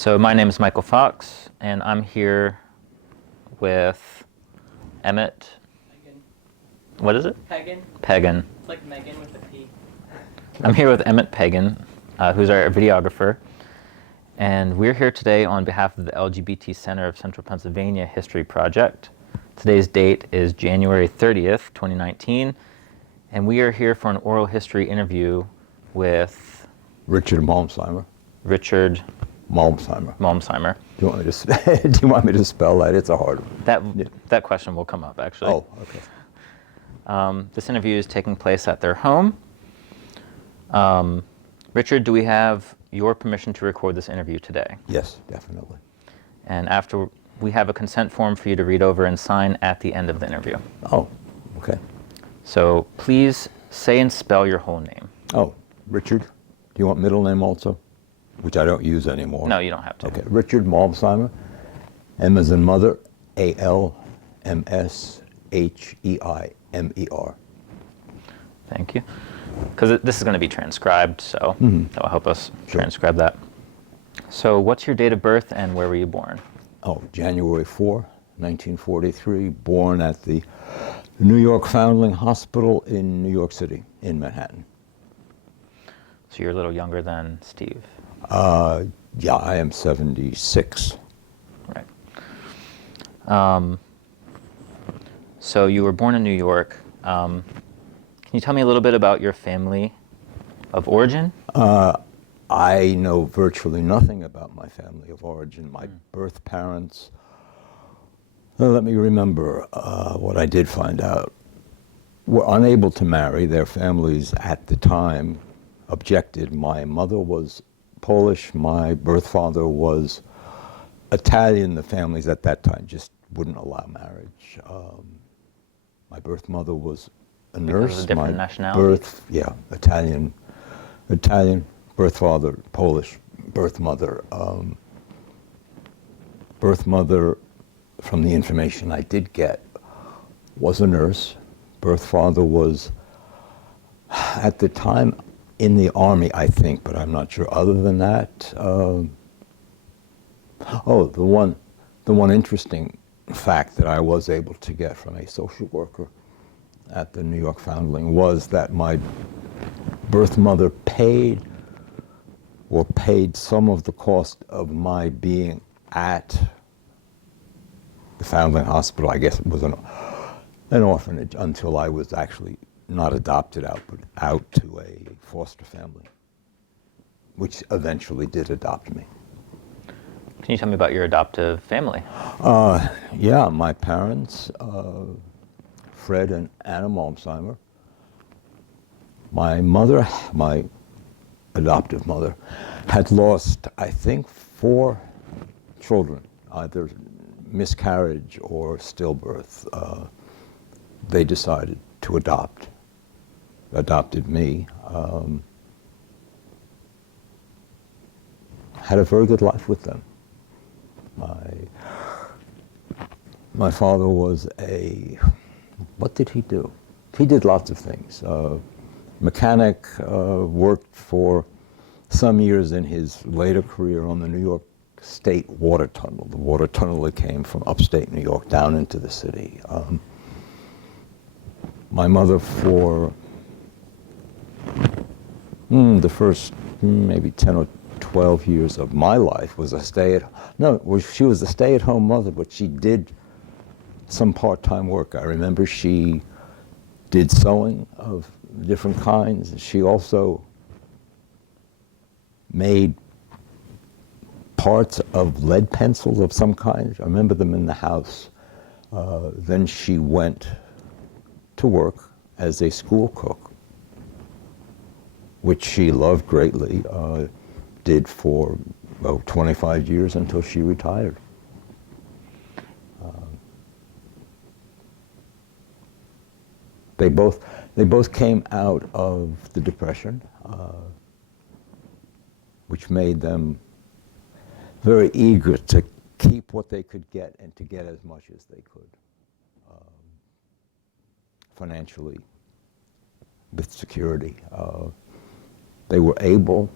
So my name is Michael Fox, and I'm here with Emmett. Megan. What is it? Pagan. Pagan. It's like Megan with a P. I'm here with Emmett Pagan, who's our videographer, and we're here today on behalf of the LGBT Center of Central Pennsylvania History Project. Today's date is January 30th, 2019, and we are here for an oral history interview with Richard Malmsheimer. Richard Malmsheimer. Malmsheimer. Do you want me to? Do you want me to spell that? It's a hard one. That question will come up, actually. Oh, okay. This interview is taking place at their home. Richard, do we have your permission to record this interview today? Yes, definitely. And after, we have a consent form for you to read over and sign at the end of the interview. Oh, okay. So please say and spell your whole name. Oh, Richard. Do you want middle name also? Which I don't use anymore. No, you don't have to. Okay, Richard Malmsheimer. M as in mother, A-L-M-S-H-E-I-M-E-R. Thank you. Because this is going to be transcribed, so that will help us transcribe that. So what's your date of birth and where were you born? Oh, January 4, 1943, born at the New York Foundling Hospital in New York City, in Manhattan. So you're a little younger than Steve. Yeah, I am 76. Right. So you were born in New York. Can you tell me a little bit about your family of origin? I know virtually nothing about my family of origin. My birth parents, let me remember what I did find out, were unable to marry. Their families at the time objected. My mother was Polish, my birth father was Italian. The families at that time just wouldn't allow marriage. My birth mother was a nurse. Because of a different my nationality? Italian, birth father, Polish, birth mother. Birth mother, from the information I did get, was a nurse. Birth father was, at the time, in the Army, I think, but I'm not sure. Other than that, the one interesting fact that I was able to get from a social worker at the New York Foundling was that my birth mother paid some of the cost of my being at the Foundling Hospital. I guess it was an orphanage until I was actually not adopted out, but out to a foster family, which eventually did adopt me. Can you tell me about your adoptive family? Yeah, my parents, Fred and Anna Malmsheimer. My mother, my adoptive mother, had lost, I think, 4 children, either miscarriage or stillbirth. They decided to adopted me. Had a very good life with them. My father was what did he do? He did lots of things. Mechanic, worked for some years in his later career on the New York State water tunnel, the water tunnel that came from upstate New York down into the city. My mother, for the first maybe 10 or 12 years of my life, was she was a stay-at-home mother, but she did some part-time work. I remember she did sewing of different kinds. She also made parts of lead pencils of some kind. I remember them in the house. Then she went to work as a school cook, which she loved greatly, did for about 25 years until she retired. They both came out of the Depression, which made them very eager to keep what they could get and to get as much as they could financially, with security. They were able,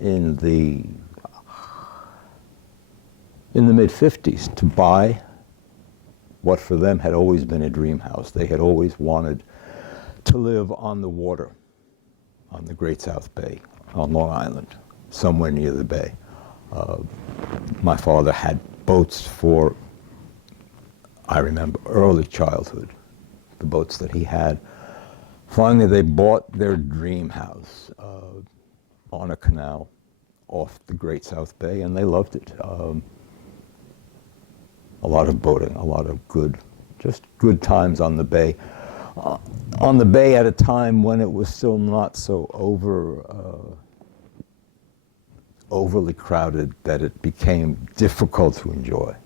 in the in the mid-50s to buy what for them had always been a dream house. They had always wanted to live on the water, on the Great South Bay, on Long Island, somewhere near the bay. My father had boats for, I remember, early childhood, the boats that he had. Finally, they bought their dream house on a canal off the Great South Bay, and they loved it. A lot of boating, a lot of just good times on the bay. On the bay at a time when it was still not so overly crowded that it became difficult to enjoy.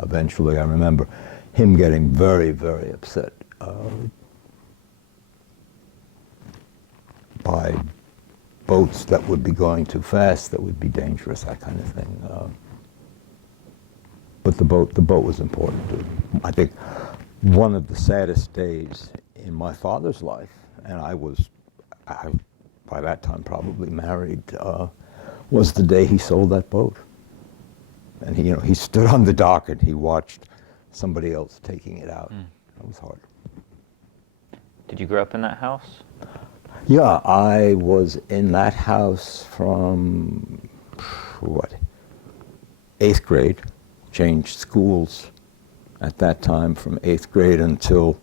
Eventually, I remember him getting very, very upset by boats that would be going too fast, that would be dangerous, that kind of thing. But the boat was important to him. I think one of the saddest days in my father's life, and I by that time probably married, was the day he sold that boat. And he stood on the dock and he watched somebody else taking it out. That was hard. Did you grow up in that house? Yeah, I was in that house from, 8th grade. Changed schools at that time from 8th grade until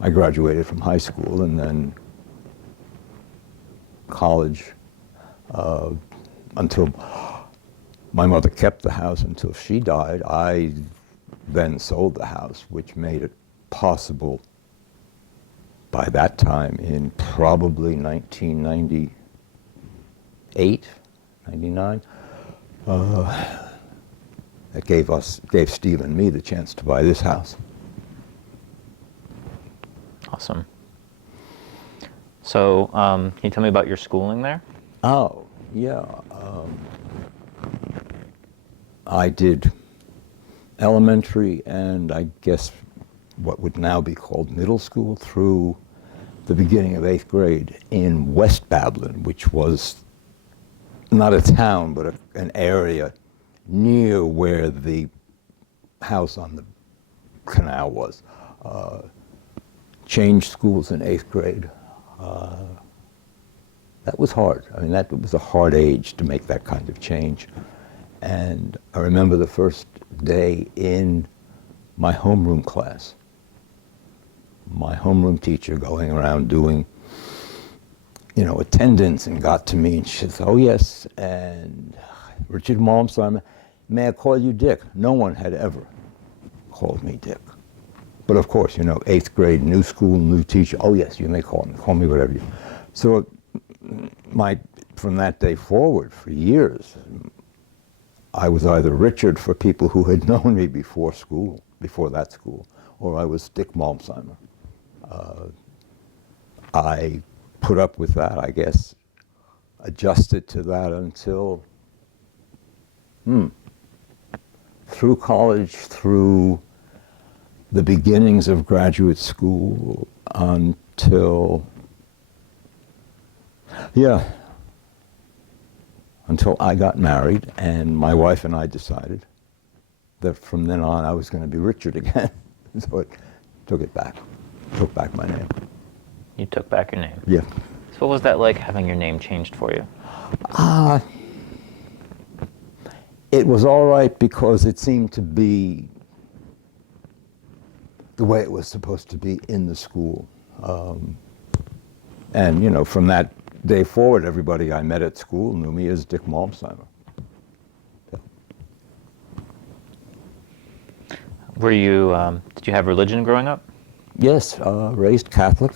I graduated from high school, and then college until my mother kept the house until she died. I then sold the house, which made it possible by that time in probably 1998, 99. That gave Steve and me the chance to buy this house. Awesome. So, can you tell me about your schooling there? Oh, yeah. I did elementary and I guess what would now be called middle school through the beginning of 8th grade in West Babylon, which was not a town, but an area near where the house on the canal was. Changed schools in 8th grade. That was hard. I mean, that was a hard age to make that kind of change. And I remember the first day in my homeroom class, my homeroom teacher going around doing, attendance, and got to me and she says, "Oh yes, and Richard Malmsheimer, may I call you Dick?" No one had ever called me Dick. But of course, 8th grade, new school, new teacher. "Oh yes, you may call me whatever you." So from that day forward, for years, I was either Richard for people who had known me before that school, or I was Dick Malmsheimer. I put up with that, I guess, adjusted to that until through college, through the beginnings of graduate school, until I got married, and my wife and I decided that from then on I was going to be Richard again. So it took back my name. You took back your name? Yeah. So what was that like, having your name changed for you? It was all right because it seemed to be the way it was supposed to be in the school. And, from that day forward, everybody I met at school knew me as Dick Malmsheimer. Were you, did you have religion growing up? Yes, raised Catholic.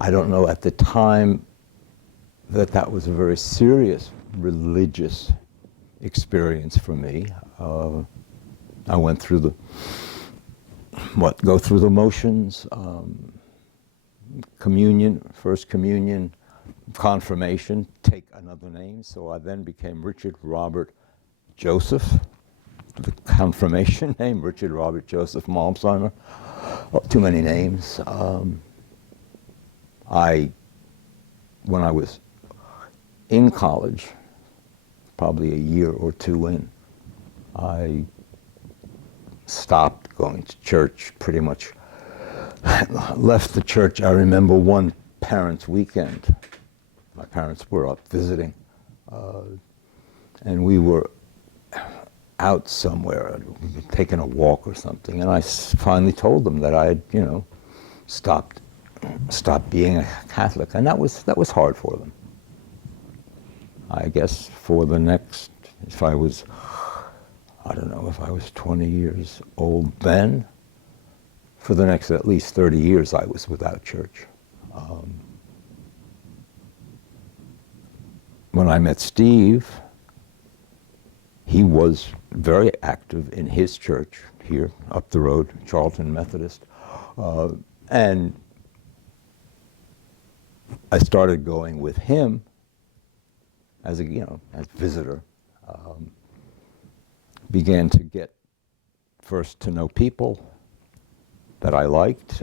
I don't know at the time that was a very serious religious experience for me. I went through go through the motions, communion, first communion, confirmation, take another name. So I then became Richard Robert Joseph, the confirmation name, Richard Robert Joseph Malmsheimer. Oh, too many names. I when I was in college, probably a year or two in, I stopped going to church pretty much. Left the church, I remember one parents' weekend. My parents were up visiting, and we were out somewhere, taking a walk or something, and I finally told them that I had, stopped being a Catholic, and that was hard for them. I guess for the next, if I was 20 years old then, for the next at least 30 years I was without church. When I met Steve, he was very active in his church here up the road, Charlton Methodist, and I started going with him as as visitor. Began to get first to know people that I liked,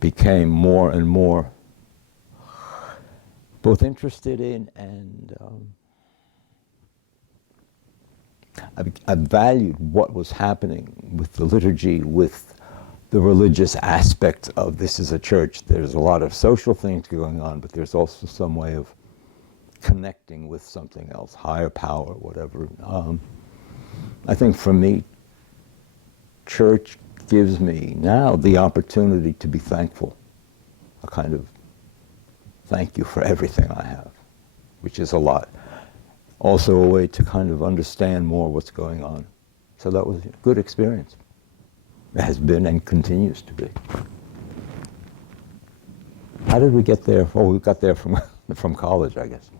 became more and more both interested in and I valued what was happening with the liturgy, with the religious aspect of this is a church. There's a lot of social things going on, but there's also some way of connecting with something else, higher power, whatever. I think for me, church gives me now the opportunity to be thankful, a kind of thank you for everything I have, which is a lot. Also a way to kind of understand more what's going on. So that was a good experience. It has been and continues to be. How did we get there? Oh, we got there from college, I guess.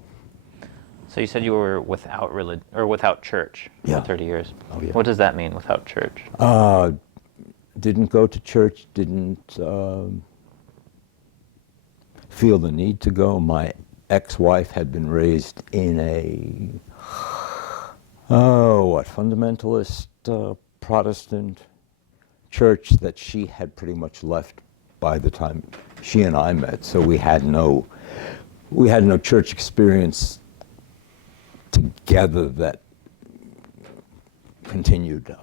So you said you were without without church Yeah. for 30 years. Oh, yeah. What does that mean, without church? Didn't go to church, didn't feel the need to go. My ex-wife had been raised in a, fundamentalist Protestant church that she had pretty much left by the time she and I met. So we had no church experience together that continued.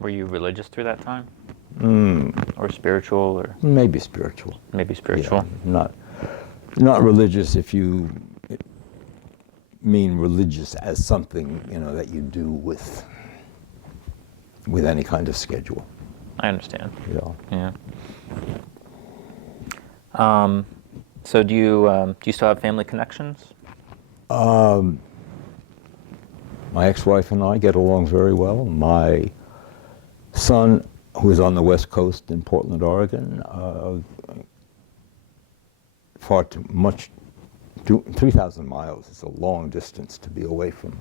Were you religious through that time? Or spiritual, or? Maybe spiritual. Maybe spiritual. Yeah, not religious if you mean religious as something, that you do with any kind of schedule. I understand. Yeah. Yeah. So do you still have family connections? My ex-wife and I get along very well. My son, who is on the West Coast in Portland, Oregon, far too much, 3,000 miles is a long distance to be away from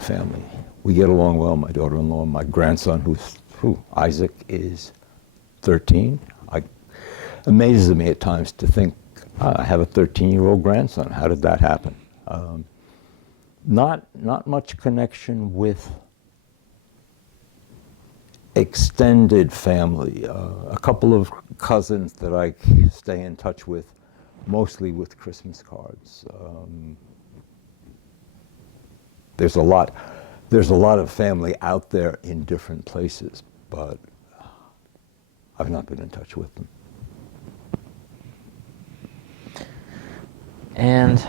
family. We get along well, my daughter-in-law, my grandson, Isaac, is 13. It amazes me at times to think, I have a 13-year-old grandson. How did that happen? Not much connection with extended family. A couple of cousins that I stay in touch with, mostly with Christmas cards. There's a lot of family out there in different places, but I've not been in touch with them. And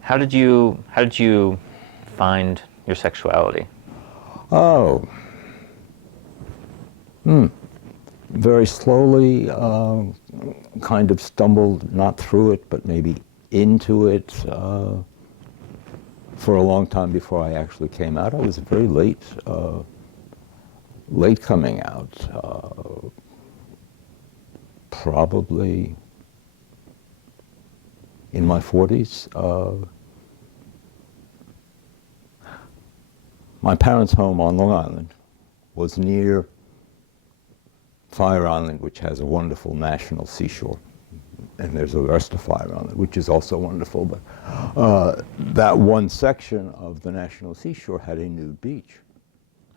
how did you find your sexuality? Oh. Very slowly, kind of stumbled, not through it, but maybe into it for a long time before I actually came out. I was very late coming out, probably in my 40s. My parents' home on Long Island was near Fire Island, which has a wonderful national seashore. And there's the rest of Fire Island, which is also wonderful. But that one section of the national seashore had a nude beach.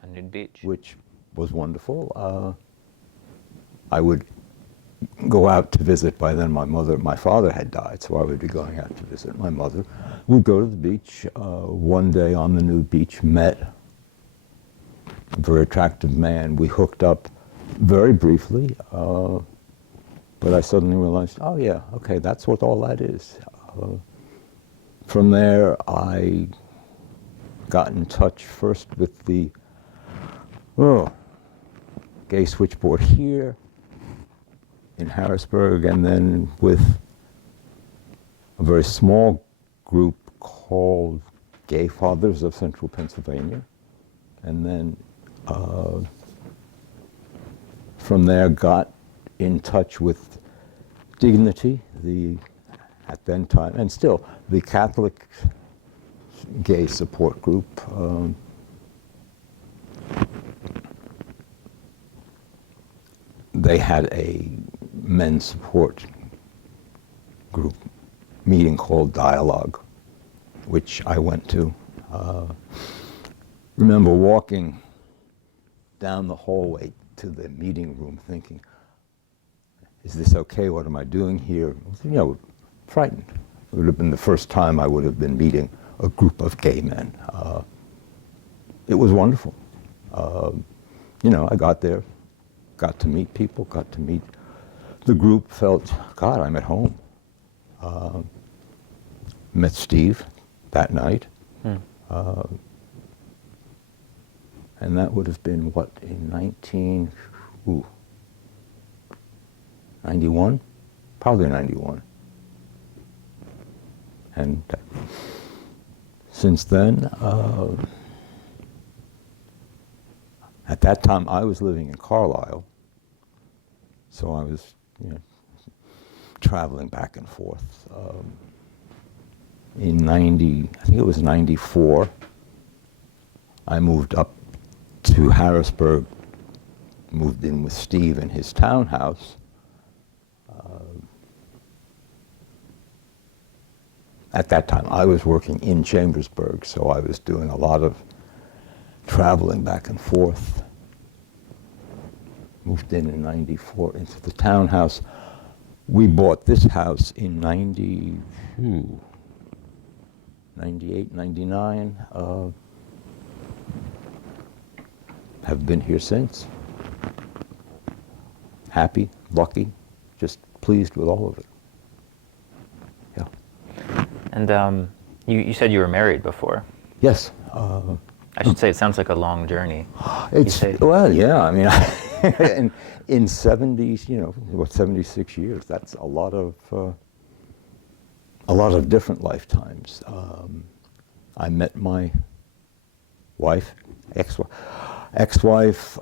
A nude beach. Which was wonderful. I would go out to visit. By then my father had died, so I would be going out to visit my mother. We'd go to the beach. One day on the new beach, met a very attractive man. We hooked up very briefly, but I suddenly realized, oh yeah, okay, that's what all that is. From there, I got in touch first with the gay switchboard here in Harrisburg, and then with a very small group called Gay Fathers of Central Pennsylvania. And then from there got in touch with Dignity, at then time, and still, the Catholic gay support group. They had a men's support group meeting called Dialogue, which I went to. Remember walking down the hallway to the meeting room thinking, is this okay? What am I doing here? Frightened. It would have been the first time I would have been meeting a group of gay men. It was wonderful. I got there, got to meet people, got to meet the group, felt, God, I'm at home. Met Steve that night. And that would have been, what, in 91? Probably 91. And since then, at that time I was living in Carlisle, so I was traveling back and forth. In I think it was 94, I moved up to Harrisburg, moved in with Steve in his townhouse. At that time, I was working in Chambersburg, so I was doing a lot of traveling back and forth. Moved in 94 into the townhouse. We bought this house in 98, 99. Have been here since. Happy, lucky, just pleased with all of it. Yeah. And you said you were married before. Yes. I should say it sounds like a long journey. Well, yeah. I mean, in 70s, 76 years. That's a lot of different lifetimes. I met my wife, ex-wife,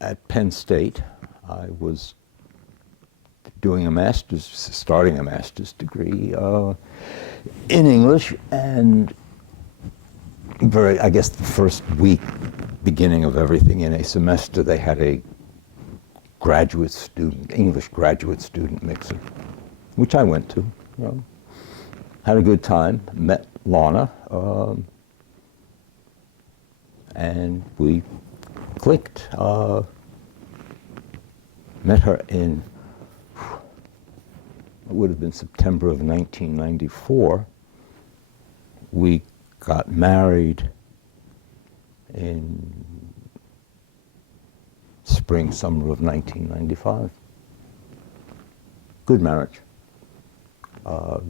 at Penn State. I was starting a master's degree in English, and I guess the first beginning of everything in a semester, they had a English graduate student mixer, which I went to. Had a good time, met Lana, and we clicked. Met her in, it would have been September of 1994. We got married in spring, summer of 1995. Good marriage. I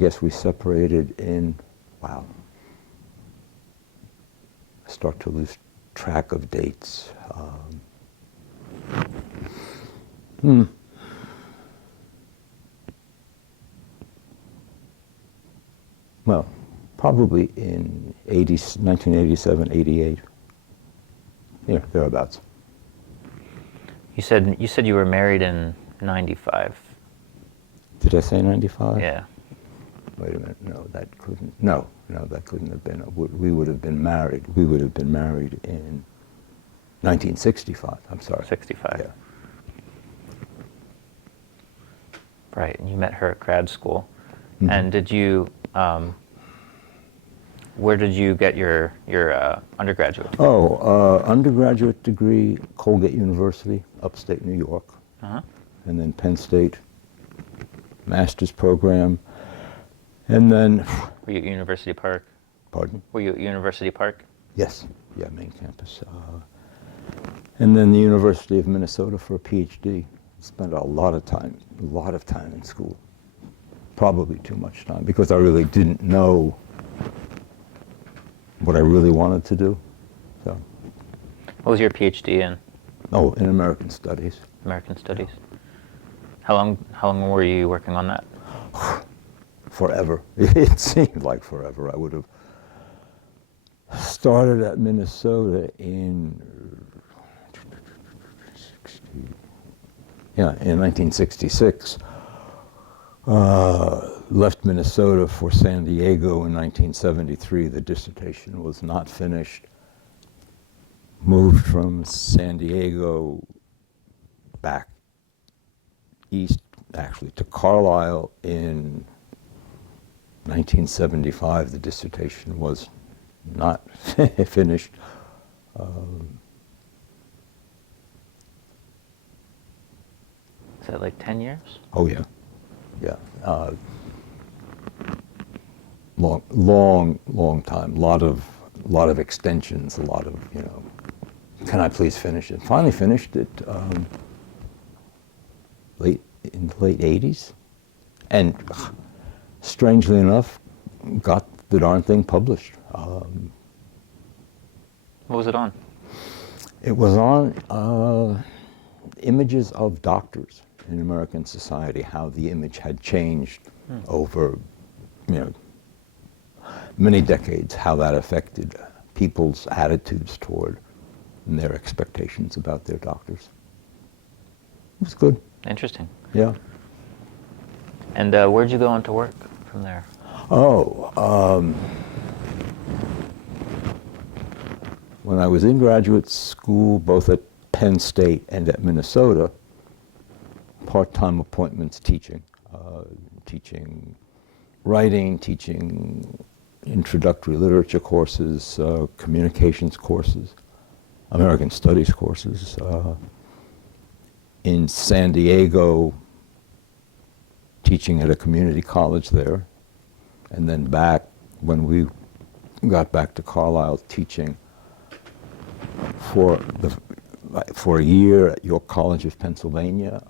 guess we separated in, I start to lose track of dates. Well, probably in 1987, 88. Yeah, thereabouts. You said you were married in 95. Did I say 95? Yeah. Wait a minute. No, that couldn't. No, that couldn't have been. We would have been married. We would have been married in 1965. I'm sorry. 65. Yeah. Right, and you met her at grad school. Mm-hmm. And did you? Where did you get your undergraduate degree? Undergraduate degree, Colgate University, upstate New York. Uh-huh. and then Penn State master's program, and then, Were you at University Park? pardon? Were you at University Park? Yes, yeah, main campus. And then the University of Minnesota for a PhD. Spent a lot of time in school. Probably too much time, because I really didn't know what I really wanted to do. So, What was your PhD in? oh, in American Studies. American Studies. How long were you working on that? Forever. It seemed like forever. I would have started at Minnesota in 1966. Left Minnesota for San Diego in 1973. The dissertation was not finished. Moved from San Diego back east, actually, to Carlisle in 1975. The dissertation was not finished. Is that like 10 years? Oh yeah, yeah. Long time. Lot of extensions. A lot of, can I please finish it? Finally finished it in the late 80s, and strangely enough, got the darn thing published. What was it on? It was on images of doctors in American society, how the image had changed over, many decades, how that affected people's attitudes toward and their expectations about their doctors. It was good. Interesting. Yeah. And where'd you go on to work from there? When I was in graduate school, both at Penn State and at Minnesota, part-time appointments teaching, teaching writing, teaching introductory literature courses, communications courses, American Studies courses. In San Diego, teaching at a community college there, and then back, when we got back to Carlisle, teaching for a year at York College of Pennsylvania.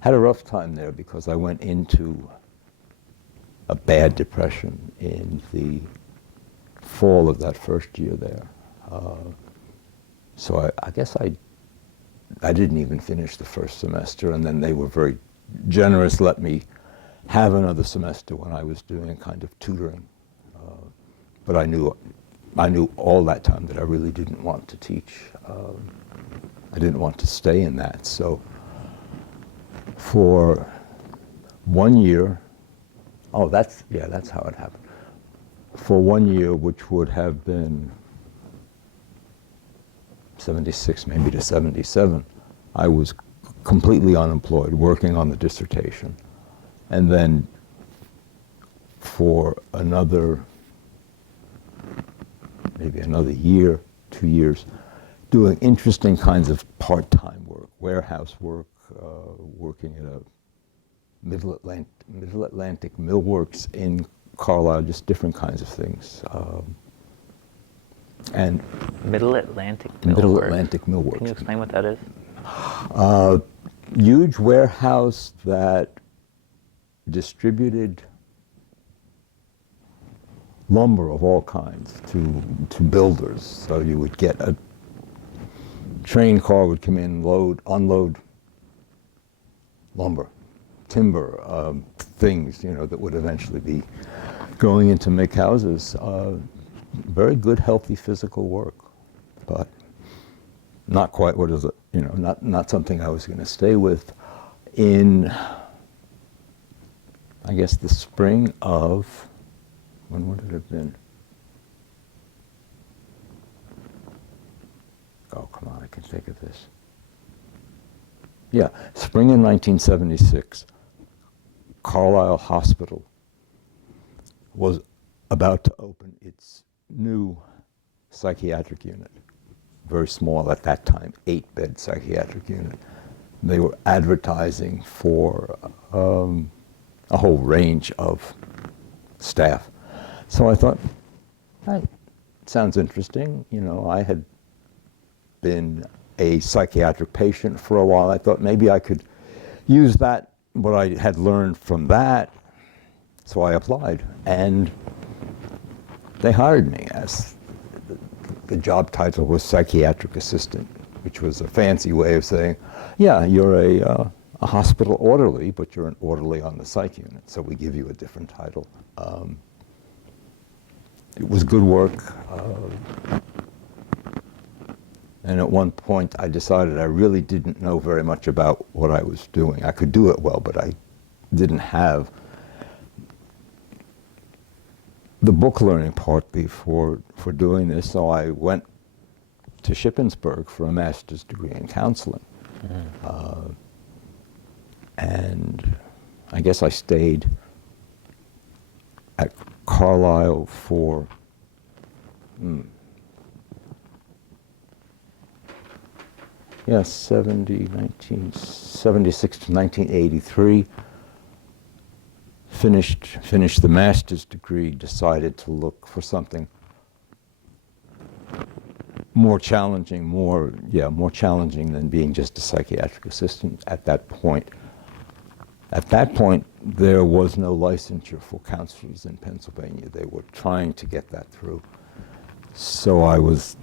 Had a rough time there because I went into a bad depression in the fall of that first year there. So I guess I didn't even finish the first semester, and then they were very generous, let me have another semester when I was doing kind of tutoring. But I knew all that time that I really didn't want to teach. I didn't want to stay in that. So for 1 year, that's how it happened. For 1 year, which would have been 76 maybe to 77, I was completely unemployed, working on the dissertation. And then for maybe another year, 2 years, doing interesting kinds of part-time work, warehouse work, working at a Middle Atlantic millworks in Carlisle, just different kinds of things. And Middle Atlantic Millworks. Middle Atlantic millworks. Can you explain what that is? Huge warehouse that distributed lumber of all kinds to builders. So you would get a train car would come in, unload lumber, timber, things, that would eventually be going in to make houses. Very good, healthy physical work, but not quite what is it, not something I was going to stay with. In, I guess, the spring of, when would it have been? Oh, come on, I can think of this. Yeah, spring in 1976, Carlisle Hospital was about to open its new psychiatric unit. Very small at that time, 8-bed psychiatric unit. they were advertising for a whole range of staff. So I thought, that sounds interesting. You know, I had been a psychiatric patient for a while. I thought maybe I could use that, what I had learned from that. So I applied, and they hired me. As the job title was psychiatric assistant, which was a fancy way of saying, yeah, you're a hospital orderly, but you're an orderly on the psych unit, so we give you a different title. It was good work. And at one point, I decided I really didn't know very much about what I was doing. I could do it well, but I didn't have the book learning partly for doing this, so I went to Shippensburg for a master's degree in counseling. And I guess I stayed at Carlisle for yeah, 1976 to 1983. Finished the master's degree, decided to look for something more challenging, more challenging than being just a psychiatric assistant at that point. At that point, there was no licensure for counselors in Pennsylvania. They were trying to get that through. So I was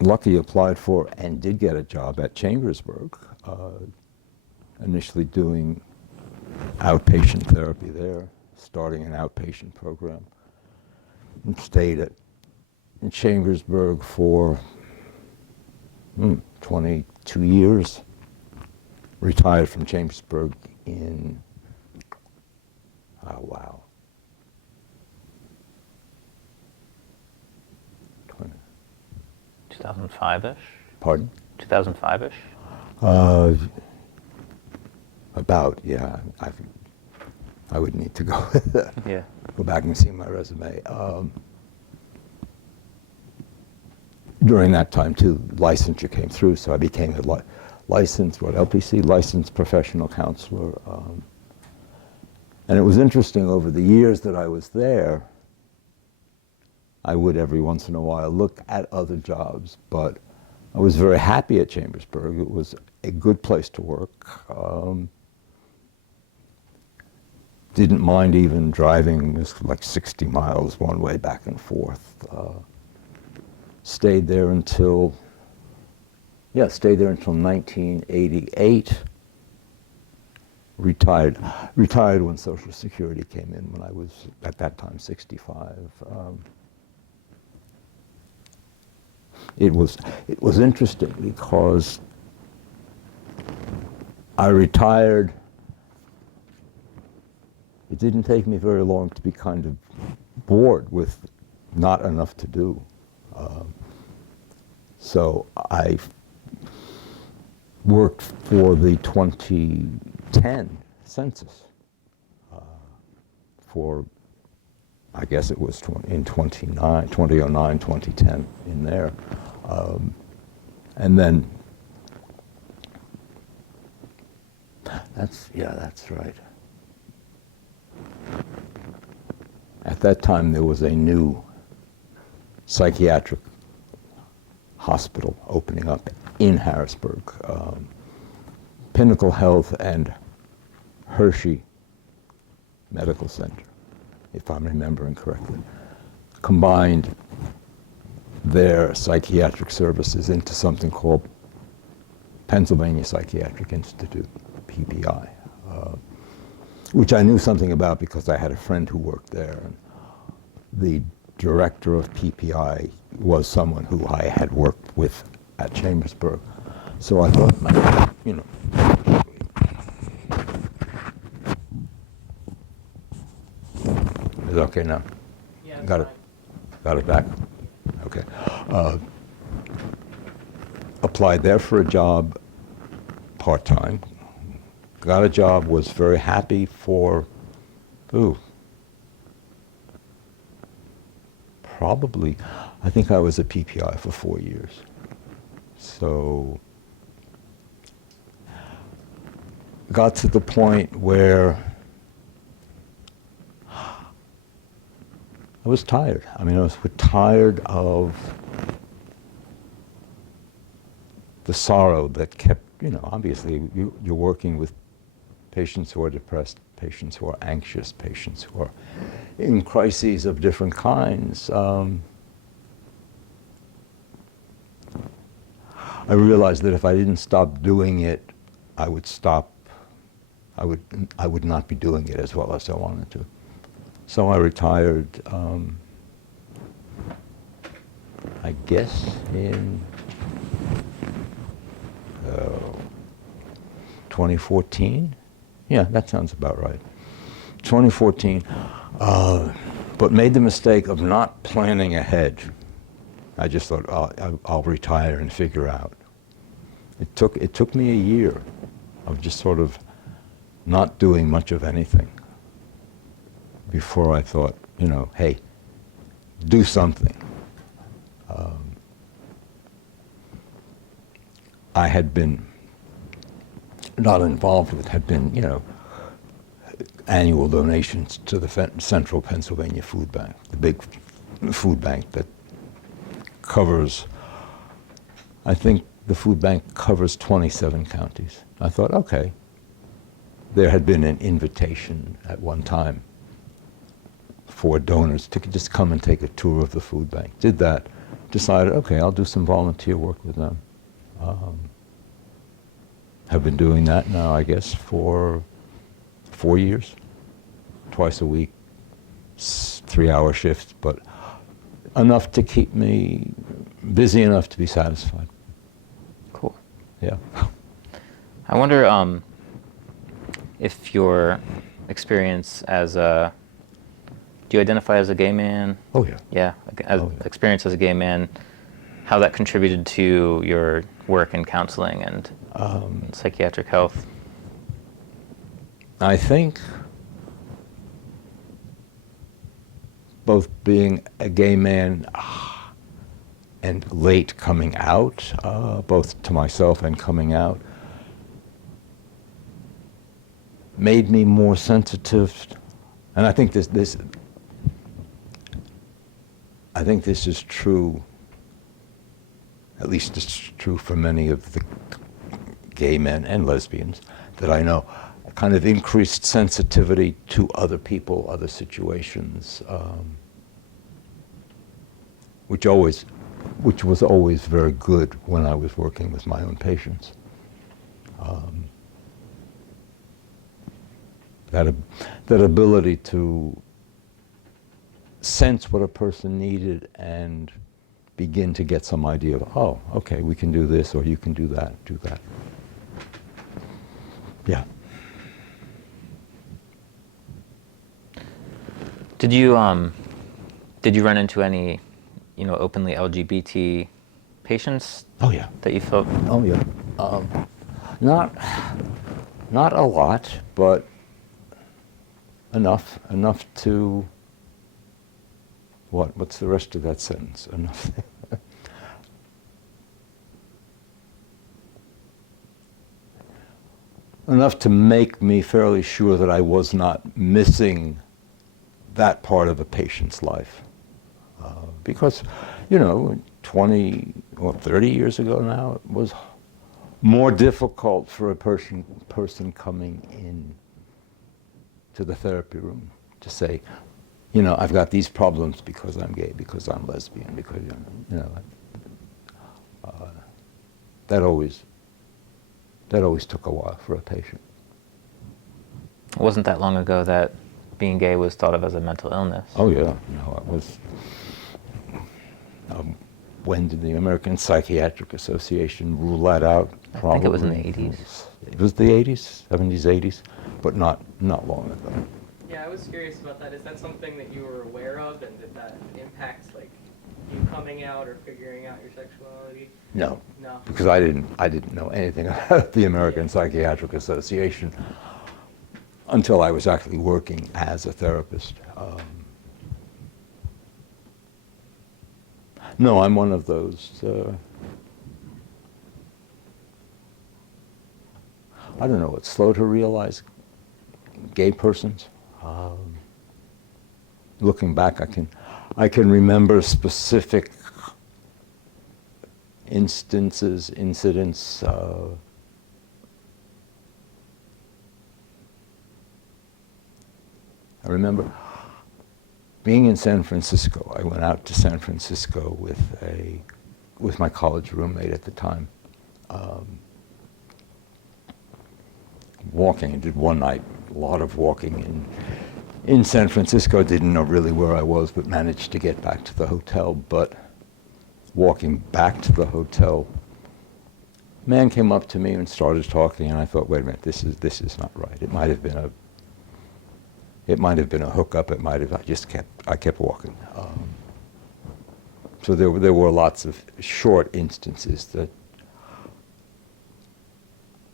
lucky, applied for and did get a job at Chambersburg, initially doing outpatient therapy there, starting an outpatient program, and stayed in Chambersburg for 22 years. Retired from Chambersburg in, 2005-ish? Pardon? 2005-ish? About, yeah. I would need to go Yeah. go back and see my resume. During that time, too, licensure came through, so I became a licensed, LPC, licensed professional counselor. And it was interesting, over the years that I was there, I would every once in a while look at other jobs, but I was very happy at Chambersburg. It was a good place to work. Didn't mind even driving just like 60 miles one way back and forth. Stayed there until 1988. Retired when Social Security came in, when I was, at that time, 65. It was interesting because I retired. It didn't take me very long to be kind of bored with not enough to do. So I worked for the 2010 census for, I guess it was in 2009, 2010, in there. And then, that's right. At that time, there was a new psychiatric hospital opening up in Harrisburg. Pinnacle Health and Hershey Medical Center, if I'm remembering correctly, combined their psychiatric services into something called Pennsylvania Psychiatric Institute, PPI, which I knew something about because I had a friend who worked there. And the director of PPI was someone who I had worked with at Chambersburg. So I thought, you know. Is it okay now? Yeah, Got it. Got it back? Okay. Applied there for a job part-time. Got a job, was very happy for, probably, I think I was at PPI for 4 years. So got to the point where I was tired. I mean, I was tired of the sorrow that kept, obviously you're working with patients who are depressed, patients who are anxious, patients who are in crises of different kinds. I realized that if I didn't stop doing it, I would not be doing it as well as I wanted to. So I retired, I guess in 2014. Yeah, that sounds about right. 2014, but made the mistake of not planning ahead. I just thought, I'll retire and figure out. It took me a year of just sort of not doing much of anything before I thought, hey, do something. I had been not involved with, had been, annual donations to the Central Pennsylvania Food Bank, the big food bank that covers, I think the food bank covers 27 counties. I thought, okay, there had been an invitation at one time for donors to just come and take a tour of the food bank. Did that, decided, okay, I'll do some volunteer work with them. Have been doing that now, I guess, for 4 years, twice a week, 3-hour shifts, but enough to keep me busy enough to be satisfied. Cool. Yeah. I wonder if your experience as a, do you identify as a gay man? Oh, yeah. Yeah, experience as a gay man, how that contributed to your work in counseling and psychiatric health? I think both being a gay man and late coming out, both to myself and coming out, made me more sensitive. And I think this is true, at least it's true for many of the gay men and lesbians that I know, a kind of increased sensitivity to other people, other situations, which was always very good when I was working with my own patients. That ability to sense what a person needed and begin to get some idea of, oh, okay, we can do this, or you can do that, do that. Yeah. Did you run into any, openly LGBT patients? Oh, yeah. That you felt? Oh, yeah. Not a lot, but enough to, what's the rest of that sentence? Enough. Enough to make me fairly sure that I was not missing that part of a patient's life. Because, 20 or 30 years ago now, it was more difficult for a person coming in to the therapy room to say, I've got these problems because I'm gay, because I'm lesbian, because, that always took a while for a patient. It wasn't that long ago that being gay was thought of as a mental illness. Oh, yeah. No, it was. When did the American Psychiatric Association rule that out? Probably. I think it was in the 80s. It was the 80s, 70s, 80s, but not long ago. Yeah, I was curious about that. Is that something that you were aware of, and did that impact you coming out or figuring out your sexuality? No. No. Because I didn't know anything about the American Psychiatric Association until I was actually working as a therapist. No, I'm one of those. I don't know, it's slow to realize gay persons. Looking back, I can remember specific incidents. I remember being in San Francisco. I went out to San Francisco with my college roommate at the time. Walking, I did one night, a lot of walking in San Francisco. Didn't know really where I was, but managed to get back to the hotel. But walking back to the hotel, a man came up to me and started talking, and I thought, wait a minute, this is not right. It might have been a hookup. I kept walking. So there were lots of short instances that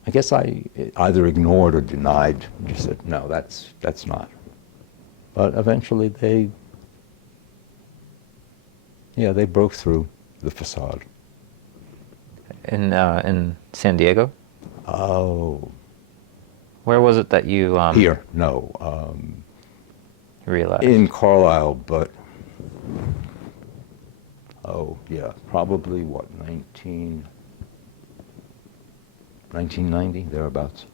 I guess I either ignored or denied. Just said, no, that's not. But eventually they broke through the facade. In San Diego? Oh. Where was it that you Here, no. realized? In Carlisle, but probably what, 1990, thereabouts.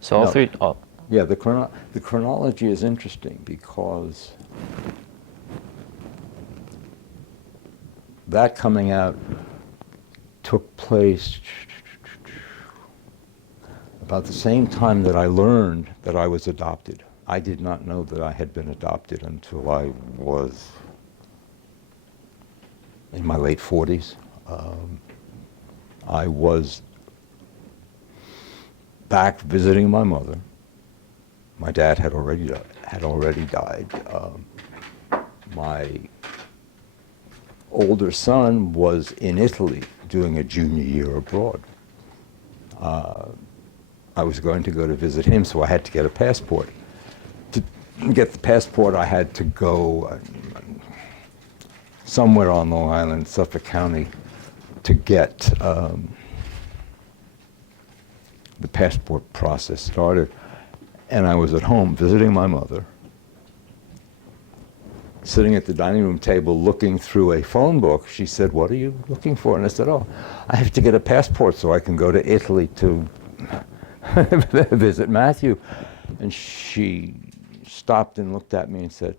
So all No. three. Yeah, the chronology is interesting because that coming out took place about the same time that I learned that I was adopted. I did not know that I had been adopted until I was in my late 40s. I was back visiting my mother. My dad had already died. My older son was in Italy doing a junior year abroad. I was going to go to visit him, so I had to get a passport. To get the passport, I had to go somewhere on Long Island, Suffolk County, to get the passport process started. And I was at home visiting my mother, sitting at the dining room table looking through a phone book. She said, "What are you looking for?" And I said, "Oh, I have to get a passport so I can go to Italy to visit Matthew." And she stopped and looked at me and said,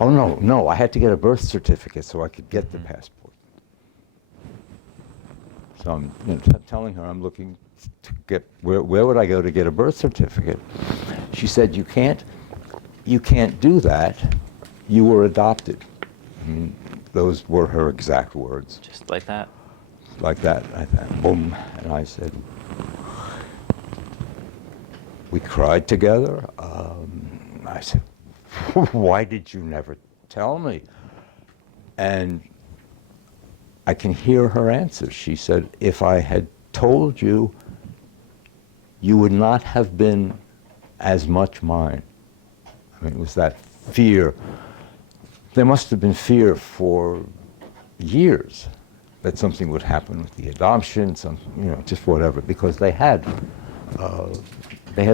"Oh, no, I had to get a birth certificate so I could get the passport." So I'm telling her I'm looking to get, where would I go to get a birth certificate? She said, you can't do that. You were adopted. I mean, those were her exact words. Just like that? Like that. I thought, boom. And I said, we cried together. I said, why did you never tell me? And I can hear her answer. She said, if I had told you, you would not have been as much mine. I mean, it was that fear. There must have been fear for years that something would happen with the adoption, just whatever, because they had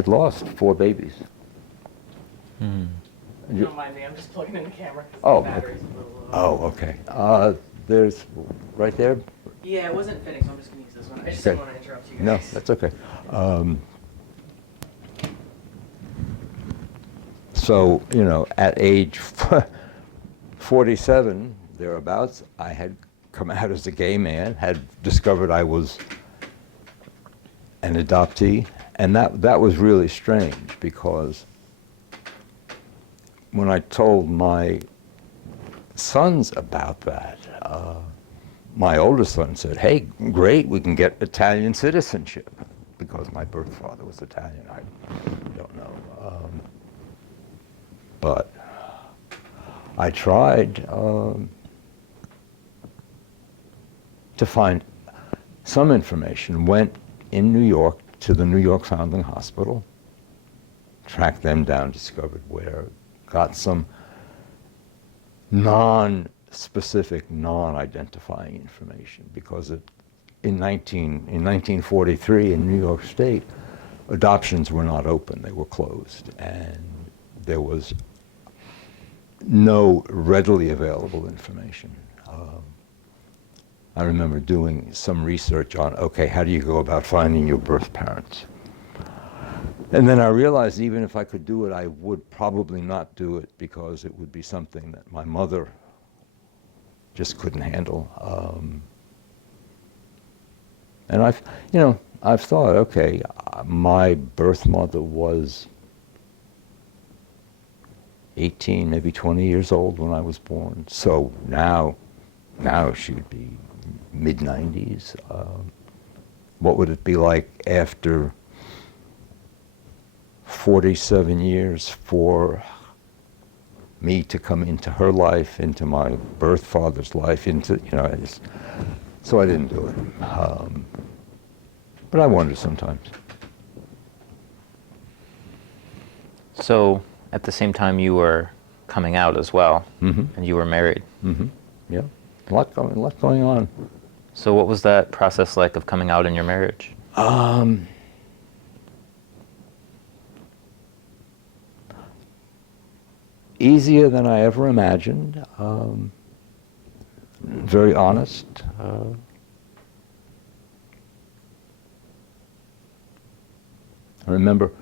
lost 4 babies. Mm. Don't mind me, I'm just plugging in the camera. 'Cause Oh, the battery's a little Oh, low. okay. There's right there. Yeah, it wasn't fitting, so I'm just going to use this one. I just Okay. didn't want to interrupt you guys. No, that's okay. So, at age 47, thereabouts, I had come out as a gay man, had discovered I was an adoptee, and that was really strange because when I told my sons about that, my oldest son said, "Hey, great, we can get Italian citizenship," because my birth father was Italian. I don't know. But I tried to find some information, went in New York to the New York Foundling Hospital, tracked them down, discovered where, got some specific non-identifying information, because in 1943 in New York State, adoptions were not open, they were closed, and there was no readily available information. I remember doing some research on, okay, how do you go about finding your birth parents? And then I realized even if I could do it, I would probably not do it, because it would be something that my mother just couldn't handle. And I've thought, okay, my birth mother was 18, maybe 20 years old when I was born. So now she would be mid-90s. What would it be like after 47 years for me to come into her life, into my birth father's life, so I didn't do it. But I wonder sometimes. So at the same time you were coming out as well, Mm-hmm. and you were married. Mm-hmm. Yeah, a lot going on. So what was that process like of coming out in your marriage? Easier than I ever imagined. Very honest. I remember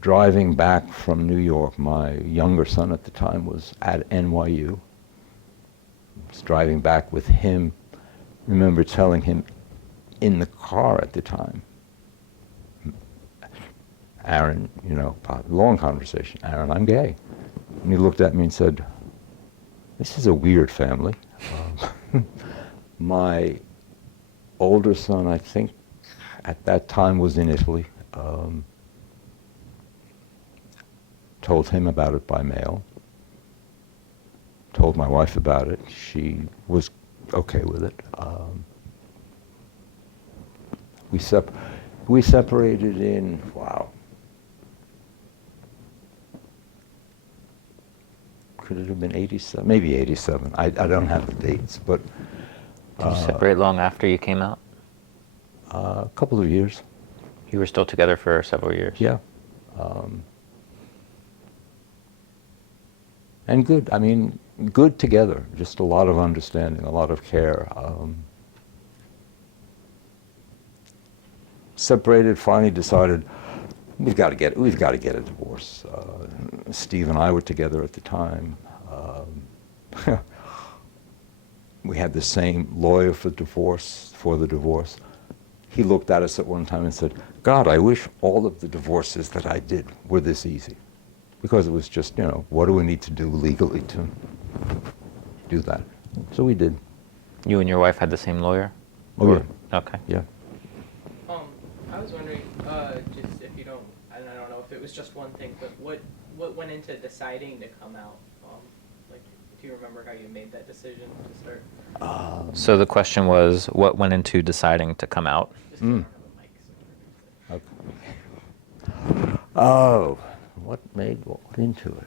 driving back from New York. My younger son at the time was at NYU. I was driving back with him. I remember telling him in the car at the time, Aaron, long conversation, Aaron, I'm gay. And he looked at me and said, this is a weird family. My older son, I think, at that time was in Italy. Told him about it by mail. Told my wife about it. She was okay with it. We separated in, wow. Could it have been 87? Maybe 87. I don't have the dates, but Did you separate long after you came out? a couple of years. You were still together for several years. Yeah. And good. I mean, good together. Just a lot of understanding, a lot of care. Separated. Finally decided we've got to get a divorce. Steve and I were together at the time. We had the same lawyer for the divorce. He looked at us at one time and said, God, I wish all of the divorces that I did were this easy. Because it was just, what do we need to do legally to do that? So we did. You and your wife had the same lawyer? Oh, yeah. Okay. Yeah. I was wondering, just if you don't, I don't know if it was just one thing, but what went into deciding to come out? Do you remember how you made that decision to start? So the question was, what went into deciding to come out? Just in front of the mic, Okay. Oh, what went into it?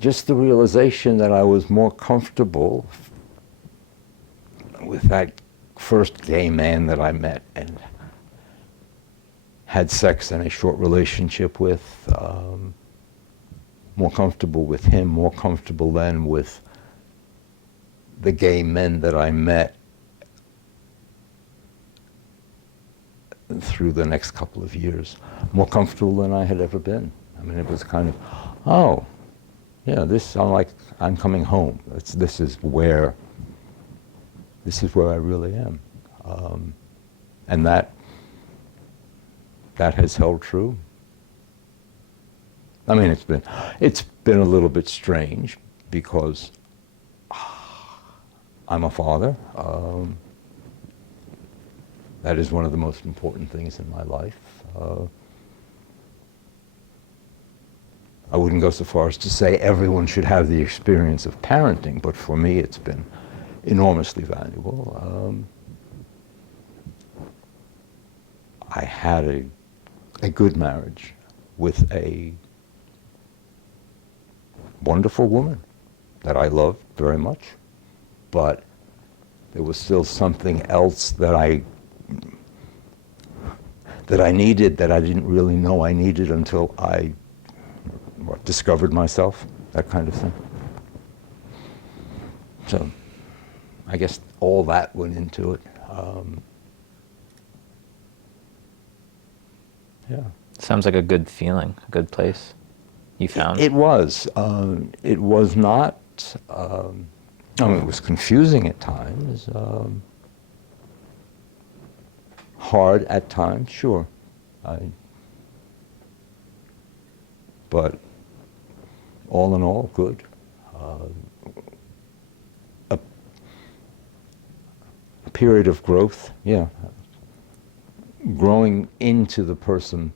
Just the realization that I was more comfortable with that first gay man that I met and had sex in a short relationship with, more comfortable with him, more comfortable then with the gay men that I met through the next couple of years, more comfortable than I had ever been. I mean, it was kind of, oh, yeah, I'm coming home. This is where I really am. And that has held true. I mean, it's been a little bit strange because I'm a father. That is one of the most important things in my life. I wouldn't go so far as to say everyone should have the experience of parenting, but for me it's been enormously valuable. I had a good marriage with a wonderful woman that I loved very much, but there was still something else that I needed that I didn't really know I needed until I discovered myself, that kind of thing. So I guess all that went into it. Yeah. Sounds like a good feeling, a good place you found. It was. It was not, I mean, it was confusing at times, hard at times, sure. But all in all, good. A period of growth, yeah. Growing into the person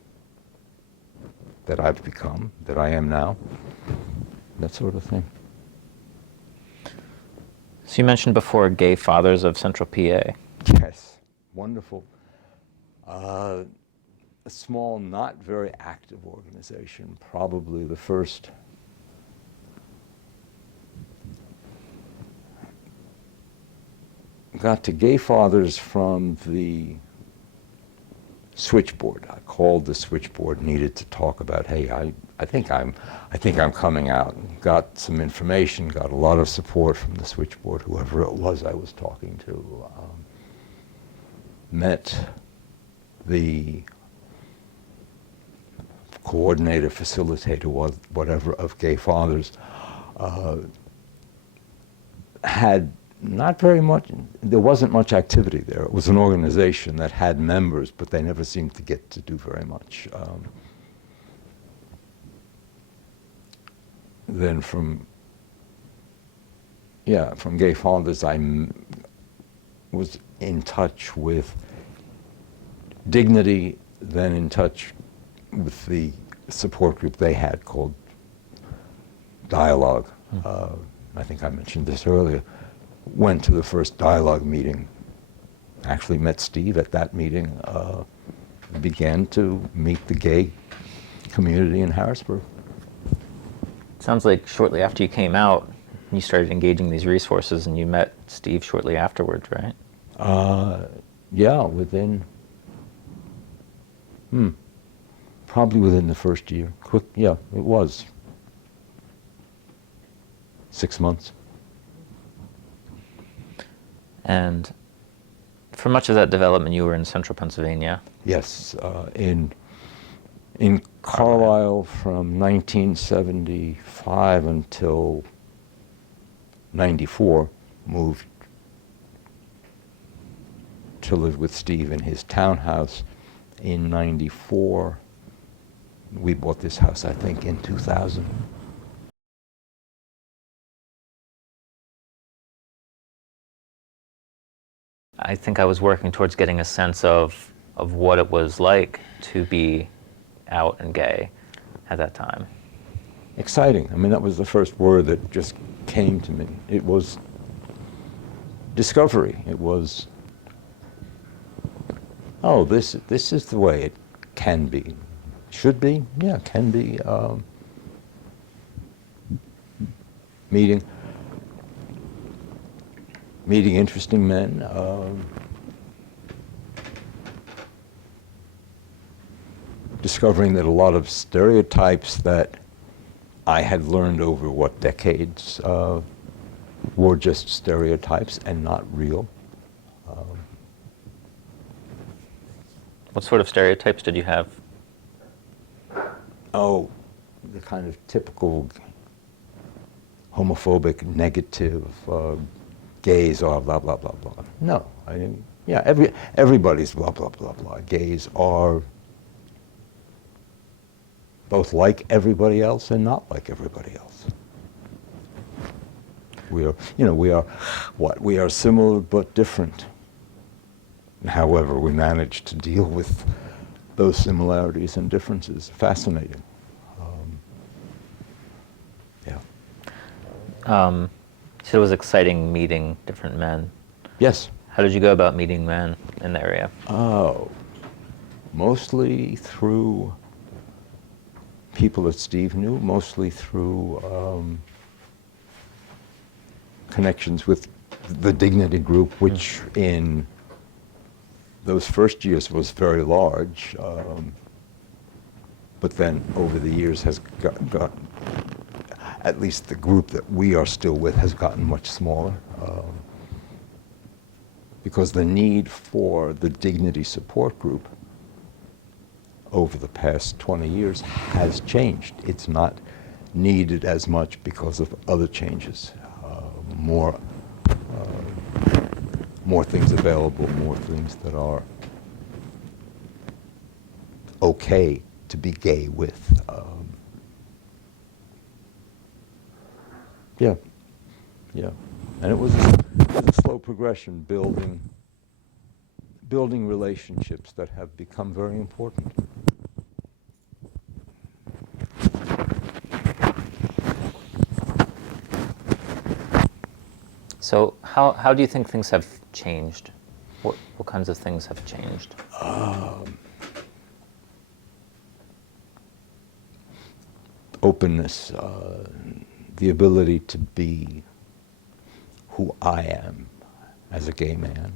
that I've become, that I am now, that sort of thing. So you mentioned before Gay Fathers of Central PA. Yes, wonderful. A small, not very active organization, probably the first got to Gay Fathers from the switchboard. I called the switchboard, needed to talk about, hey, I think I'm coming out. Got some information, got a lot of support from the switchboard, whoever it was I was talking to. Met the coordinator, facilitator, whatever, of Gay Fathers. Had not very much, there wasn't much activity there. It was an organization that had members, but they never seemed to get to do very much. Then from Gay Fathers, I was in touch with Dignity, then in touch with the support group they had called Dialogue. I think I mentioned this earlier. Went to the first Dialogue meeting, actually met Steve at that meeting, began to meet the gay community in Harrisburg. Sounds like shortly after you came out, you started engaging these resources and you met Steve shortly afterwards, right? Yeah, within, probably within the first year. Yeah, it was 6 months. And for much of that development, you were in central Pennsylvania. Yes, in Carlisle from 1975 until 94, moved to live with Steve in his townhouse. In 94, we bought this house, I think, in 2000. I think I was working towards getting a sense of what it was like to be out and gay at that time. Exciting. I mean, that was the first word that just came to me. It was discovery. It was, oh, this is the way it can be. Should be? Yeah, can be. Meeting interesting men. Discovering that a lot of stereotypes that I had learned over decades were just stereotypes and not real. What sort of stereotypes did you have? Oh, the kind of typical homophobic, negative, gays are blah, blah, blah, blah. No, I didn't. Yeah, everybody's blah, blah, blah, blah. Gays are both like everybody else and not like everybody else. We are we are similar but different. However, we manage to deal with those similarities and differences. Fascinating. So it was exciting meeting different men. Yes. How did you go about meeting men in the area? Oh, mostly through people that Steve knew, mostly through connections with the Dignity Group, which in those first years was very large, but then over the years has got, at least the group that we are still with has gotten much smaller, because the need for the Dignity Support Group over the past 20 years has changed. It's not needed as much because of other changes. More things available, more things that are okay to be gay with. Yeah, and it was a slow progression, building relationships that have become very important. So how do you think things have changed? What kinds of things have changed? Openness, the ability to be who I am as a gay man,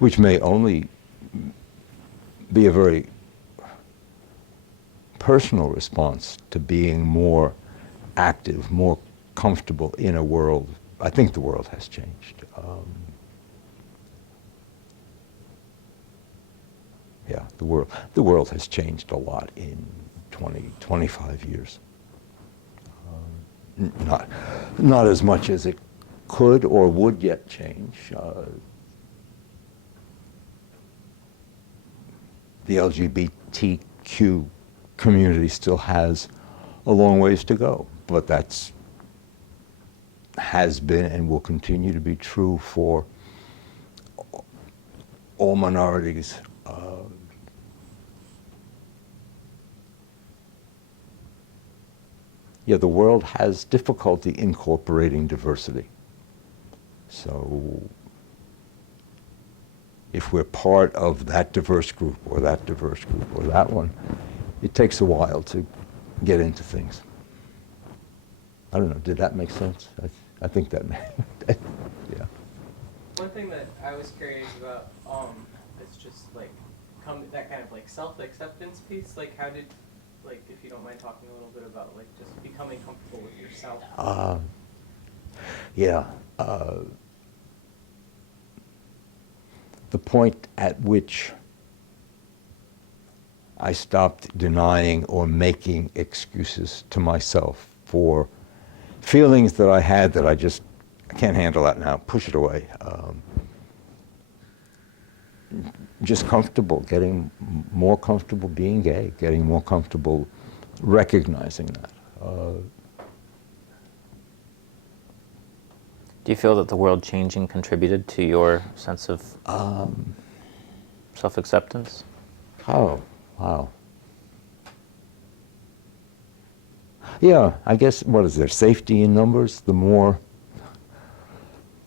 which may only be a very personal response to being more active, more comfortable in a world. I think the world has changed. Yeah, the world has changed a lot in 20, 25 years. Not as much as it could or would yet change. The LGBTQ community still has a long ways to go, but that's has been and will continue to be true for all minorities. Yeah, the world has difficulty incorporating diversity. So if we're part of that diverse group or that diverse group or that one, it takes a while to get into things. I don't know, did that make sense? I think that made, yeah. One thing that I was curious about is just like that kind of like self-acceptance piece. Like how did, like if you don't mind talking a little bit about like just becoming comfortable with yourself. Yeah. The point at which I stopped denying or making excuses to myself for feelings that I had that I can't handle that now, push it away. Just comfortable, getting more comfortable being gay, getting more comfortable recognizing that. Do you feel that the world changing contributed to your sense of self-acceptance? Oh, wow. Yeah, I guess, what is there, safety in numbers? The more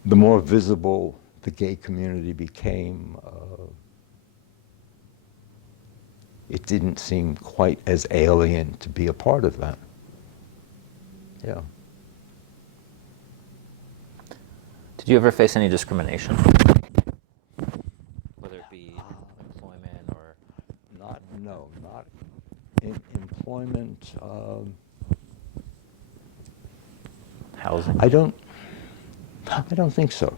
visible the gay community became, it didn't seem quite as alien to be a part of that. Yeah. Did you ever face any discrimination? Whether it be employment or... Not in employment. Housing? I don't think so.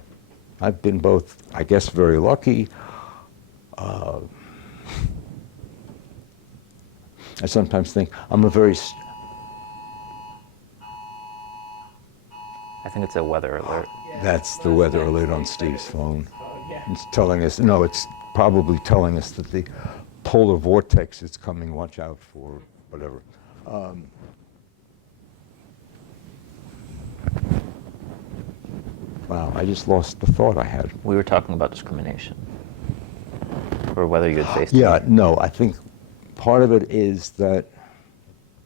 I've been both, I guess, very lucky. I sometimes think I'm a very... I think it's a weather alert. Yeah, That's the weather alert on Steve's phone. Yeah. It's telling us, no, it's probably telling us that the polar vortex is coming, watch out for whatever. Wow, I just lost the thought I had. We were talking about discrimination, or whether you had faced Yeah, it. no, I think part of it is that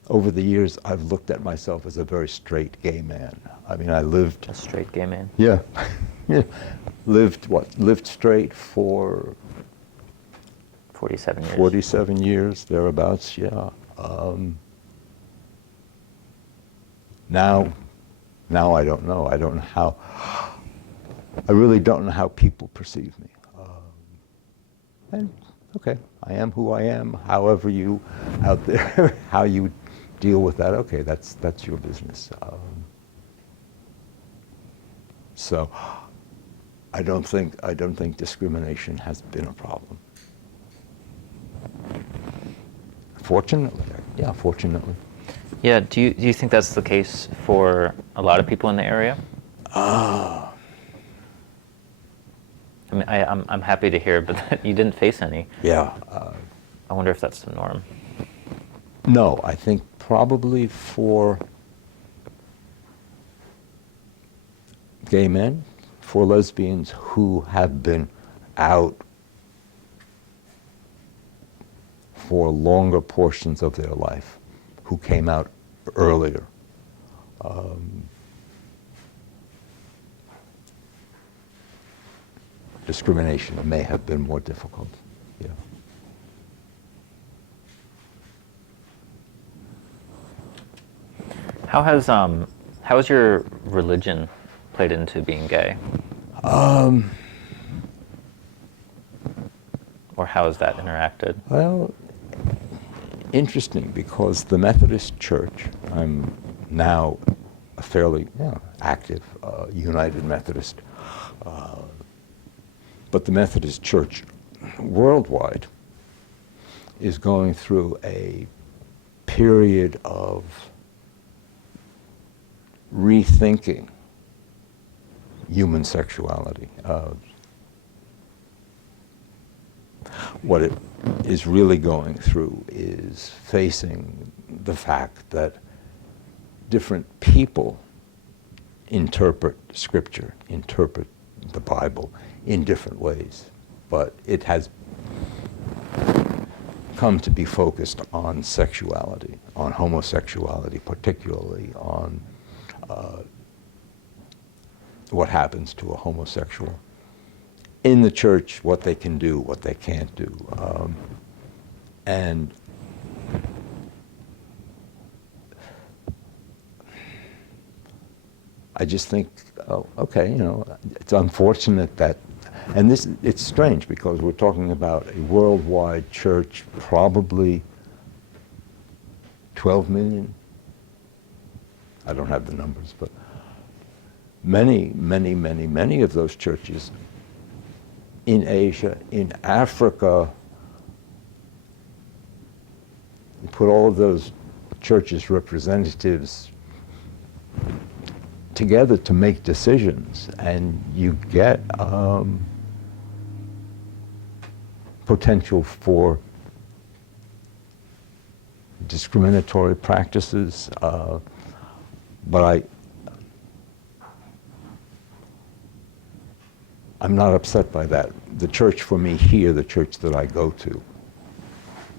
over the years I've looked at myself as a very straight gay man. I mean, I lived... A straight gay man? Yeah, yeah. lived straight for 47 years. 47 years, thereabouts, yeah. Now I don't know. I don't know how, I really don't know how people perceive me. And okay, I am who I am. However you out there, how you deal with that, okay, that's your business. So I don't think discrimination has been a problem. Fortunately, yeah, fortunately. Yeah, do you think that's the case for a lot of people in the area? I mean, I'm happy to hear, but that you didn't face any. Yeah. I wonder if that's the norm. No, I think probably for gay men, for lesbians who have been out for longer portions of their life, who came out earlier. Discrimination may have been more difficult. Yeah. How has your religion played into being gay? Or how has that interacted? Well, interesting, because the Methodist Church, I'm now a fairly active United Methodist, but the Methodist Church worldwide is going through a period of rethinking human sexuality. What it is really going through is facing the fact that different people interpret Scripture, interpret the Bible in different ways. But it has come to be focused on sexuality, on homosexuality, particularly on what happens to a homosexual. In the church, what they can do, what they can't do. And I just think, okay, it's unfortunate that, and it's strange because we're talking about a worldwide church, probably 12 million. I don't have the numbers, but many of those churches in Asia, in Africa, you put all of those churches' representatives together to make decisions, and you get potential for discriminatory practices, but I'm not upset by that. The church for me here, the church that I go to,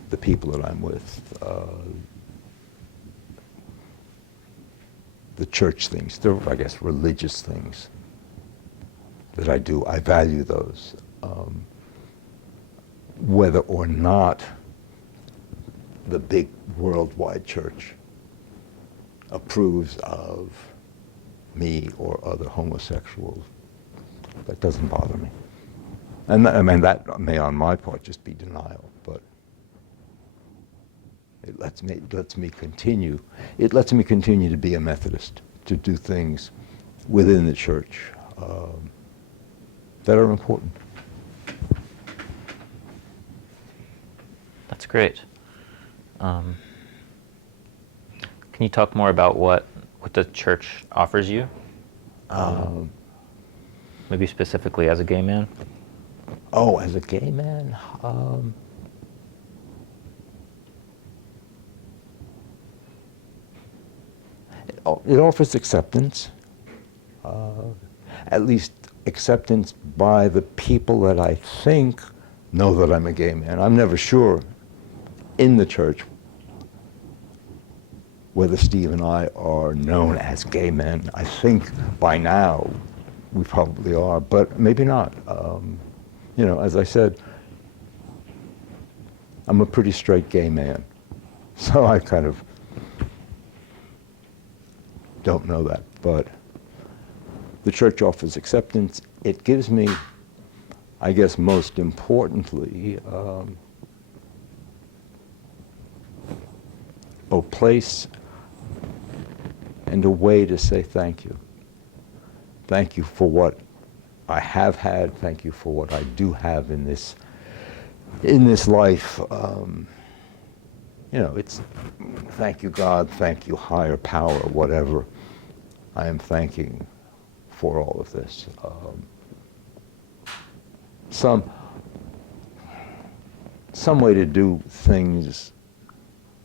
the people that I'm with, the church things, they're, I guess, religious things that I do, I value those. Whether or not the big worldwide church approves of me or other homosexuals, that doesn't bother me. And I mean, that may on my part just be denial, but it lets me continue to be a Methodist, to do things within the church that are important. That's great. Can you talk more about what the church offers you? Maybe specifically as a gay man? Oh, as a gay man? It offers acceptance, at least acceptance by the people that I think know that I'm a gay man. I'm never sure in the church whether Steve and I are known as gay men. I think by now we probably are, but maybe not. You know, as I said, I'm a pretty straight gay man, so I kind of don't know that. But the church offers acceptance. It gives me, I guess most importantly, a place and a way to say thank you. Thank you for what I have had. Thank you for what I do have in this life. You know, it's thank you God, thank you higher power, whatever. I am thanking for all of this. Some way to do things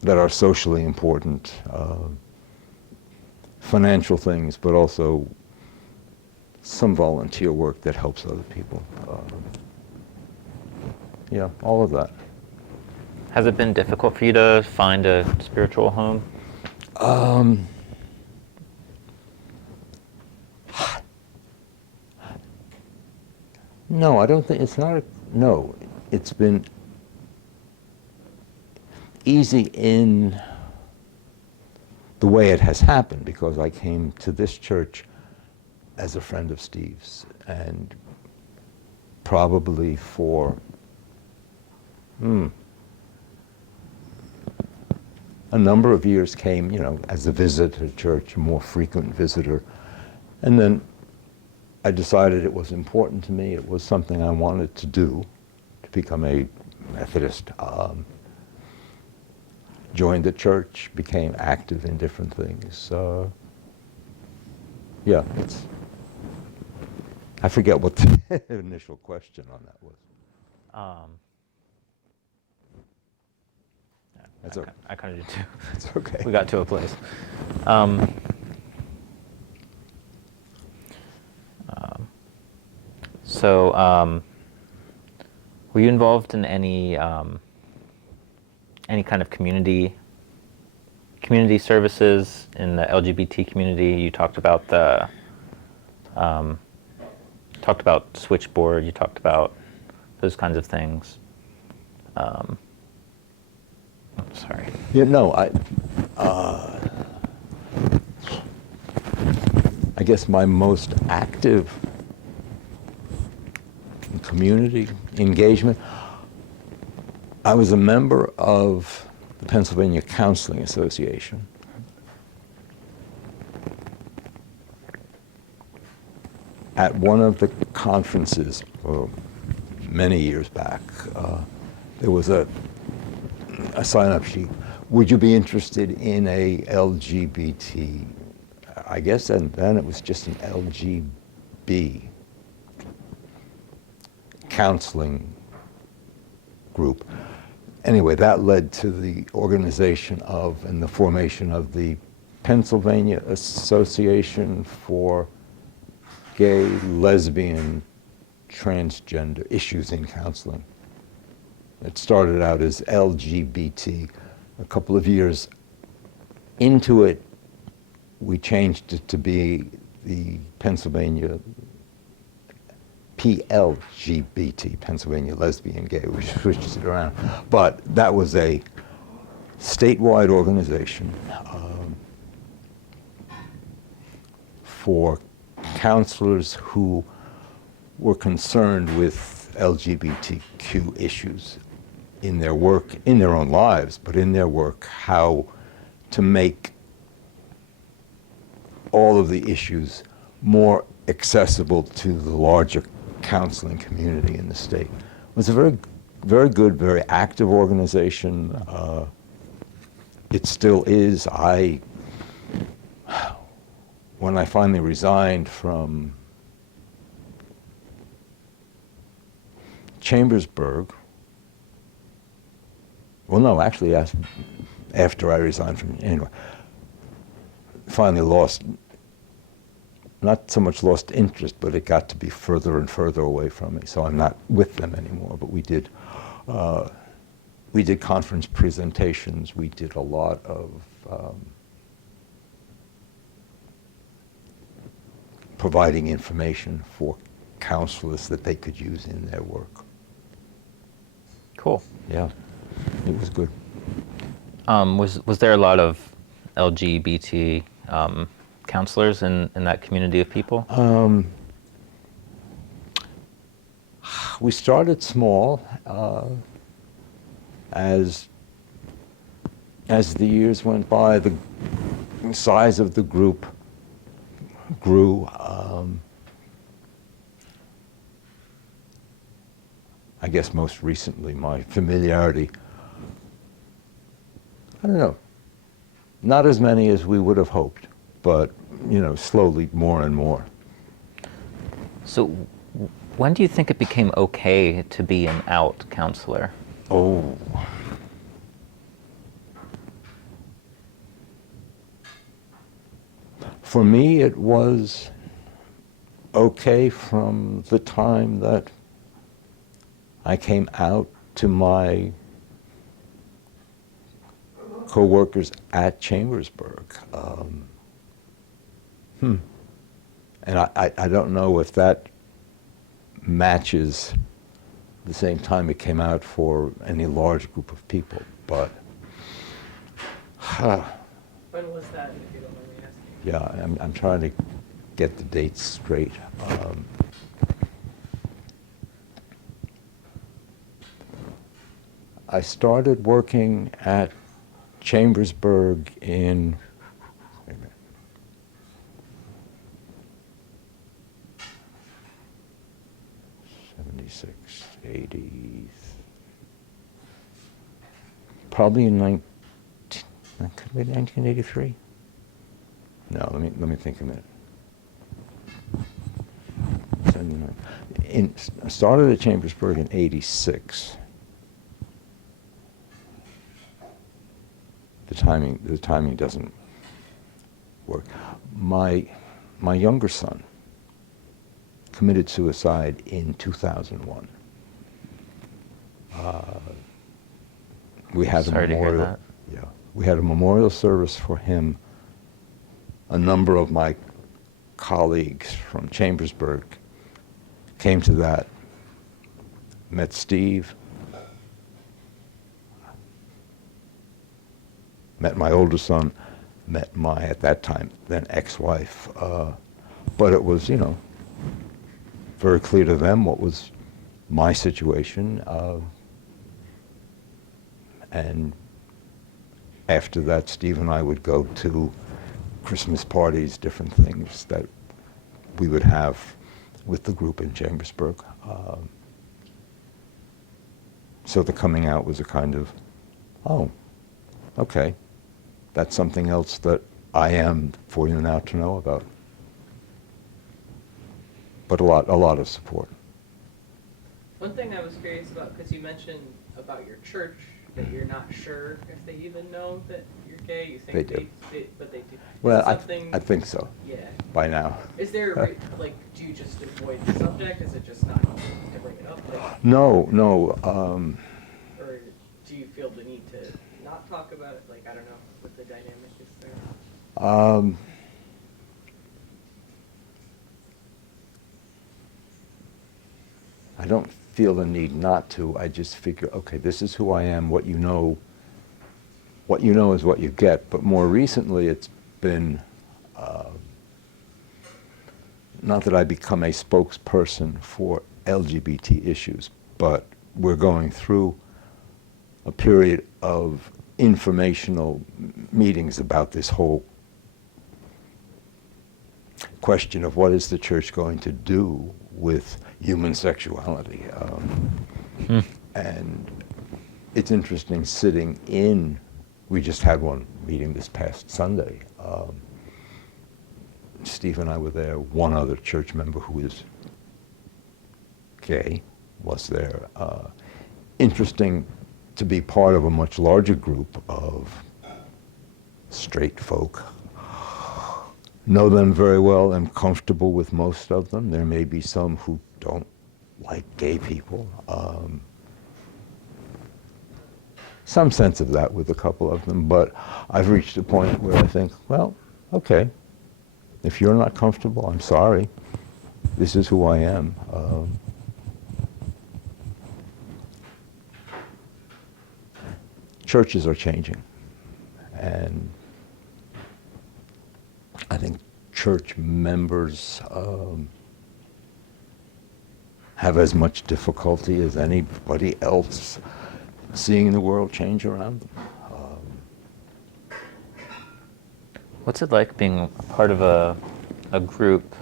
that are socially important, financial things, but also some volunteer work that helps other people. Yeah, all of that. Has it been difficult for you to find a spiritual home? No, I don't think, it's not, no, it's been easy in the way it has happened, because I came to this church as a friend of Steve's, and probably for a number of years came, you know, as a visitor to church, a more frequent visitor. And then I decided it was important to me, it was something I wanted to do, to become a Methodist. Joined the church, became active in different things. Yeah, I forget what the initial question on that was. That's okay. I kind of did too. It's okay. We got to a place. So, were you involved in any kind of community services in the LGBT community? You talked about Switchboard. You talked about those kinds of things. Sorry. Yeah, no, I guess my most active community engagement, I was a member of the Pennsylvania Counseling Association. At one of the conferences, many years back, there was a sign-up sheet. Would you be interested in a LGBT? I guess then it was just an LGB counseling group. Anyway, that led to the organization of and the formation of the Pennsylvania Association for Gay, Lesbian, Transgender Issues in Counseling. It started out as LGBT. A couple of years into it, we changed it to be the Pennsylvania PLGBT, Pennsylvania Lesbian Gay. We switched it around. But that was a statewide organization for counselors who were concerned with LGBTQ issues in their work, in their own lives, but in their work, how to make all of the issues more accessible to the larger counseling community in the state. It was a very, very good, very active organization. It still is. When I finally resigned from Chambersburg, well, no, actually, after I resigned from, anyway, finally not so much lost interest, but it got to be further and further away from me. So I'm not with them anymore, but we did conference presentations. We did a lot of providing information for counselors that they could use in their work. Cool. Yeah, it was good. Was there a lot of LGBT counselors in that community of people? We started small. As the years went by, the size of the group grew. I guess most recently, my familiarity, I don't know, not as many as we would have hoped, but, you know, slowly more and more. So when do you think it became okay to be an out counselor? Oh. For me, it was okay from the time that I came out to my co-workers at Chambersburg. And I don't know if that matches the same time it came out for any large group of people, but When was that, if you don't mind me asking? yeah, I'm trying to get the dates straight. I started working at Chambersburg in, wait a minute, '76, '80s, probably in 1983. No, let me think a minute. 79. I started at Chambersburg in '86. The timing doesn't work. My younger son committed suicide in 2001. We had Sorry a to hear memorial. that. Yeah, we had a memorial service for him. A number of my colleagues from Chambersburg came to that. Met Steve. Met my older son, met my, at that time, then ex-wife. But it was, you know, very clear to them what was my situation. And after that, Steve and I would go to Christmas parties, different things that we would have with the group in Chambersburg. So the coming out was a kind of, oh, okay. That's something else that I am for you now to know about. But a lot of support. One thing I was curious about, because you mentioned about your church, that you're not sure if they even know that you're gay. You think They do. but they do. Well, Is it something, I think so, yeah. by now. Is there, like, do you just avoid the subject? Is it just not to bring it up? Like, No. or do you feel the need to not talk about it? Like, I don't know what the dynamic is there. I don't feel the need not to. I just figure, okay, this is who I am. What you know is what you get. But more recently, it's been not that I become a spokesperson for LGBT issues, but we're going through a period of informational meetings about this whole question of what is the church going to do with human sexuality. And it's interesting sitting in, we just had one meeting this past Sunday. Steve and I were there. One other church member who is gay was there. Interesting to be part of a much larger group of straight folk. Know them very well, am comfortable with most of them. There may be some who don't like gay people. Some sense of that with a couple of them, but I've reached a point where I think, well, okay, If you're not comfortable, I'm sorry. This is who I am. Churches are changing, and I think church members have as much difficulty as anybody else seeing the world change around them. What's it like being a part of a group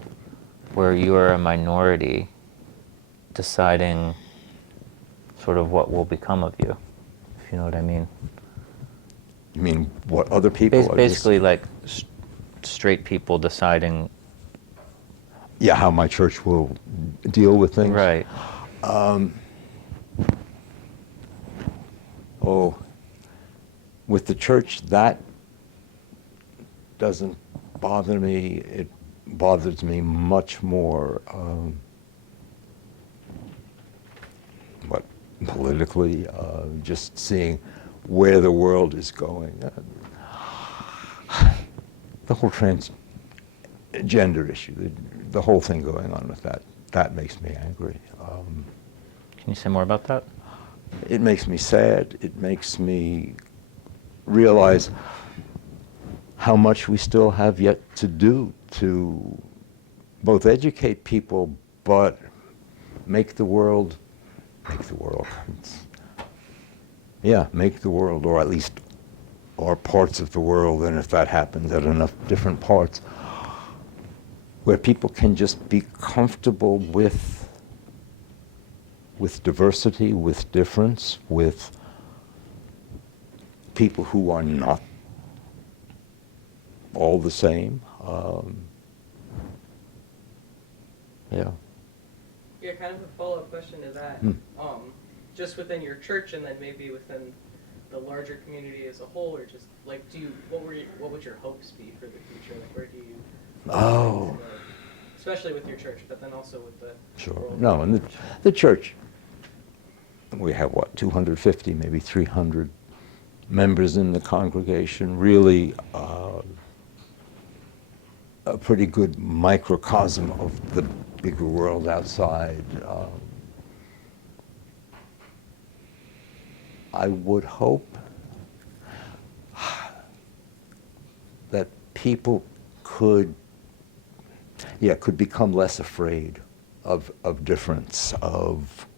where you are a minority deciding sort of what will become of you, if you know what I mean? You mean what other people are Basically like straight people deciding. Yeah, how my church will deal with things. Right. Oh, with the church, that doesn't bother me. It bothers me much more, what, politically, just seeing where the world is going. The whole transgender issue, the whole thing going on with that makes me angry. Can you say more about that? It makes me sad. It makes me realize how much we still have yet to do to both educate people, but make the world, make the world, or at least, or parts of the world, and if that happens at enough different parts, where people can just be comfortable with diversity, with difference, with people who are not all the same. Yeah. Yeah, kind of a follow-up question to that. Just within your church, and then maybe within the larger community as a whole, or just like, what would your hopes be for the future? Like, where do you? Oh. Especially with your church, but then also with the Sure. world. No, and the church, we have what, 250, maybe 300 members in the congregation, really a pretty good microcosm of the bigger world outside. I would hope that people could become less afraid of difference, of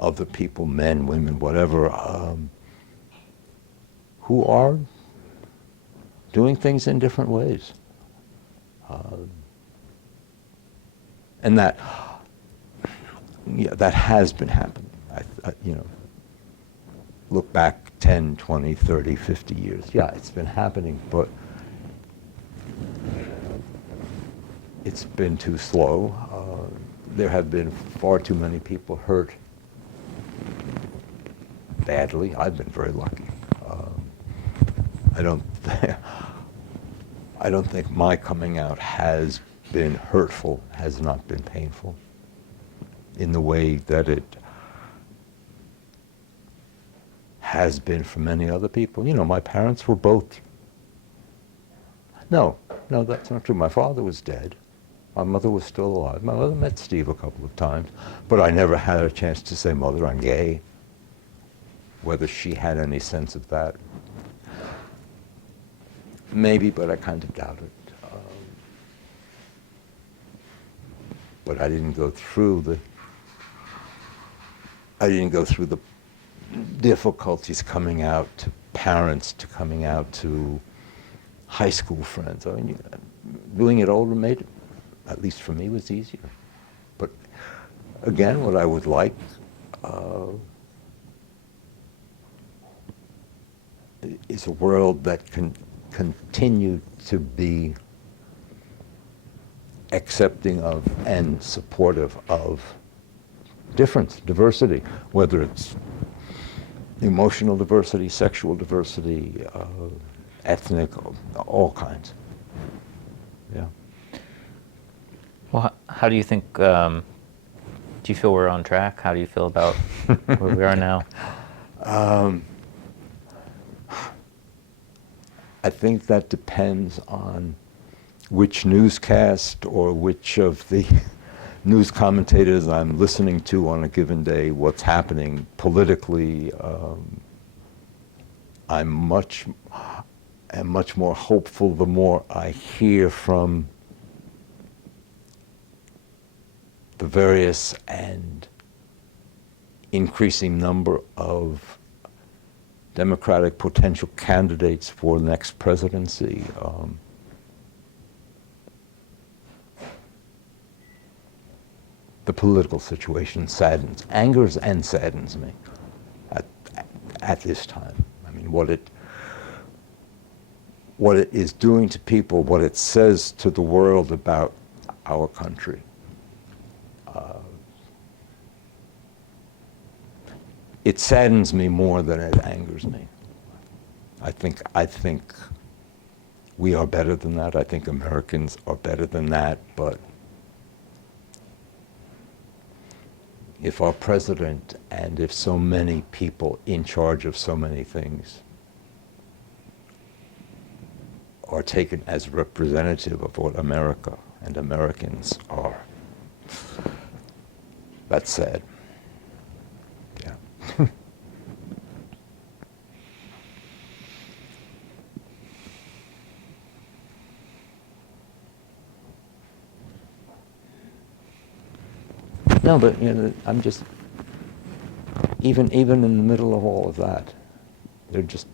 other people, men, women, whatever, who are doing things in different ways. And that has been happening. Look back 10, 20, 30, 50 years. Yeah, it's been happening, but it's been too slow. There have been far too many people hurt badly. I've been very lucky. I don't think my coming out has been hurtful, has not been painful in the way that it has been for many other people. My parents were both. No, that's not true. My father was dead. My mother was still alive. My mother met Steve a couple of times, but I never had a chance to say, "Mother, I'm gay." Whether she had any sense of that, maybe, but I kind of doubt it. But I didn't go through the difficulties coming out to parents, to coming out to high school friends. I mean, doing it older made it, at least for me, was easier. But again, what I would like is a world that can continue to be accepting of and supportive of difference, diversity, whether it's emotional diversity, sexual diversity, ethnic, all kinds. Yeah. Well, how do you think, do you feel we're on track? How do you feel about where we are now? I think that depends on which newscast or which of the news commentators I'm listening to on a given day, what's happening politically. I'm much more hopeful the more I hear from the various and increasing number of Democratic potential candidates for the next presidency. The political situation angers and saddens me at this time. I mean, what it is doing to people, what it says to the world about our country. It saddens me more than it angers me. I think we are better than that. I think Americans are better than that, but if our president and if so many people in charge of so many things are taken as representative of what America and Americans are, that's sad. Yeah. No, but I'm just even in the middle of all of that, they're just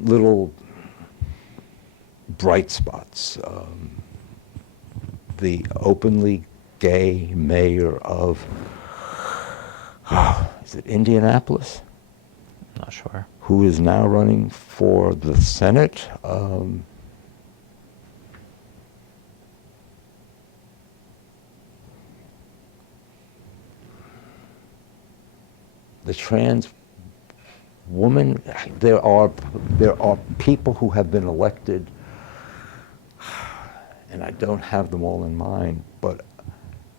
little bright spots. The openly gay mayor of is it Indianapolis? Not sure. Who is now running for the Senate? The trans woman, there are people who have been elected, and I don't have them all in mind,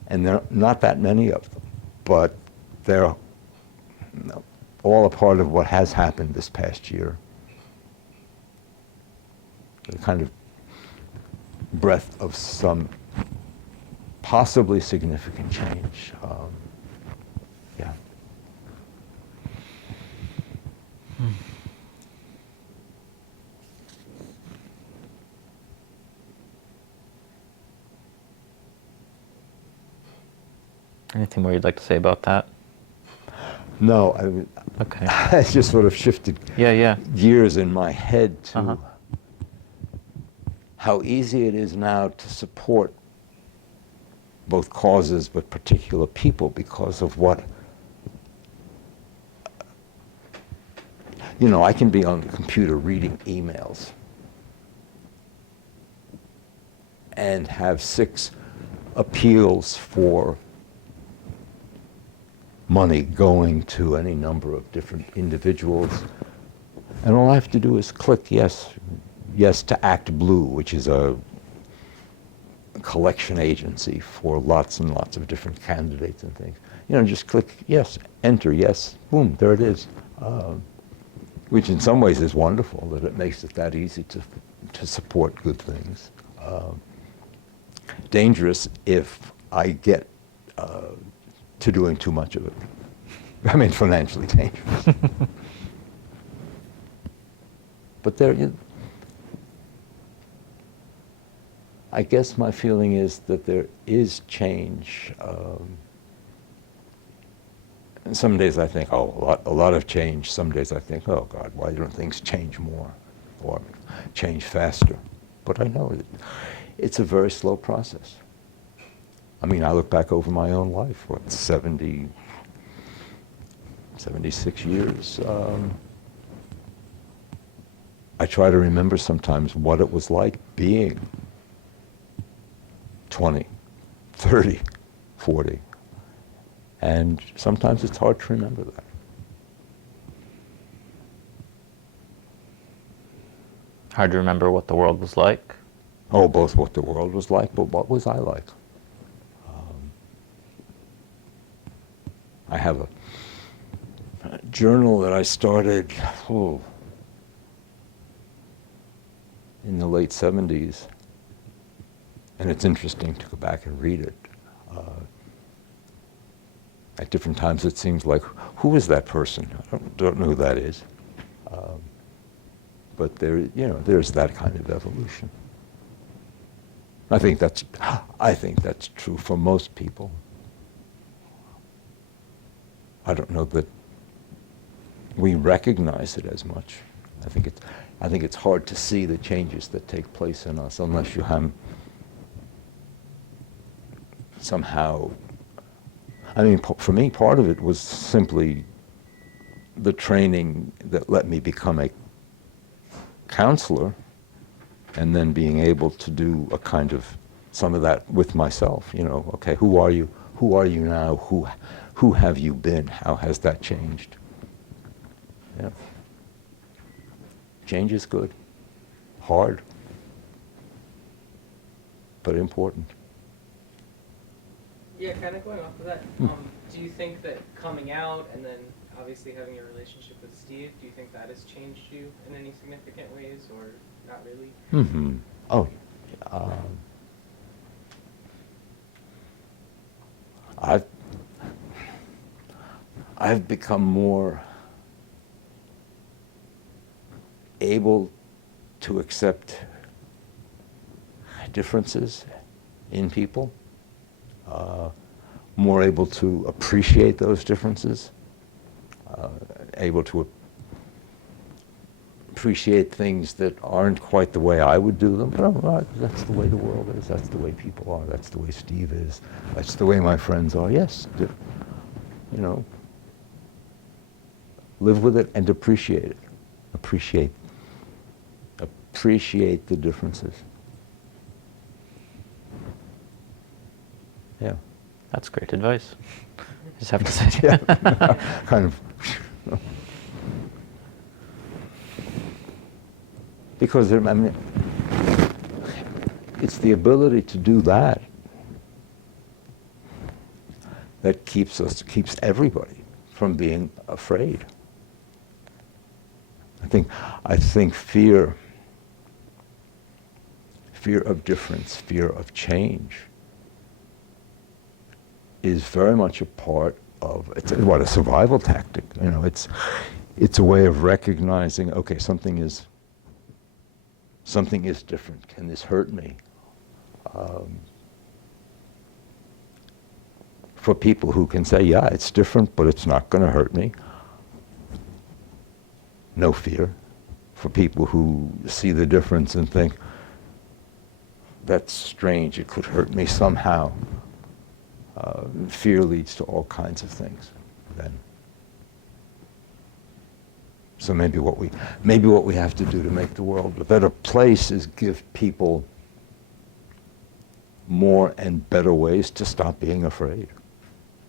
and there are not that many of them, but they're all a part of what has happened this past year. The kind of breath of some possibly significant change. Yeah. Anything more you'd like to say about that? No, Okay. I just sort of shifted Yeah. gears in my head to Uh-huh. how easy it is now to support both causes but particular people because of what, I can be on the computer reading emails and have 6 appeals for money going to any number of different individuals. And all I have to do is click yes to Act Blue, which is a collection agency for lots and lots of different candidates and things. Just click yes, enter yes, boom, there it is. Which in some ways is wonderful, that it makes it that easy to support good things. Dangerous if I get to doing too much of it. I mean, financially dangerous. But I guess my feeling is that there is change. And some days I think, a lot of change. Some days I think, oh God, why don't things change more or change faster? But I know that it's a very slow process. I mean, I look back over my own life, 76 years. I try to remember sometimes what it was like being 20, 30, 40. And sometimes it's hard to remember that. Hard to remember what the world was like? Oh, both what the world was like, but what was I like? I have a journal that I started in the late 70s, and it's interesting to go back and read it. At different times it seems like, who is that person? I don't know who that is. But there's that kind of evolution. I think that's true for most people. I don't know that we recognize it as much. I think it's hard to see the changes that take place in us unless you have somehow. I mean, for me, part of it was simply the training that let me become a counselor, and then being able to do a kind of some of that with myself. Okay, who are you? Who are you now? Who have you been? How has that changed? Yeah. Change is good, hard, but important. Yeah, kind of going off of that, do you think that coming out and then obviously having your relationship with Steve, do you think that has changed you in any significant ways, or not really? Mm-hmm. Oh, I've become more able to accept differences in people, more able to appreciate those differences, able to appreciate things that aren't quite the way I would do them. But that's the way the world is. That's the way people are. That's the way Steve is. That's the way my friends are. Yes, live with it and appreciate it. Appreciate the differences. Yeah. That's great advice. I just have to say. Yeah. Kind of. Because it's the ability to do that that keeps everybody from being afraid. I think fear of difference, fear of change is very much a part of, it's a survival tactic. It's a way of recognizing, okay, something is different. Can this hurt me? For people who can say, yeah, it's different, but it's not going to hurt me. No fear. For people who see the difference and think, that's strange, it could hurt me somehow. Fear leads to all kinds of things then. So maybe what we have to do to make the world a better place is give people more and better ways to stop being afraid.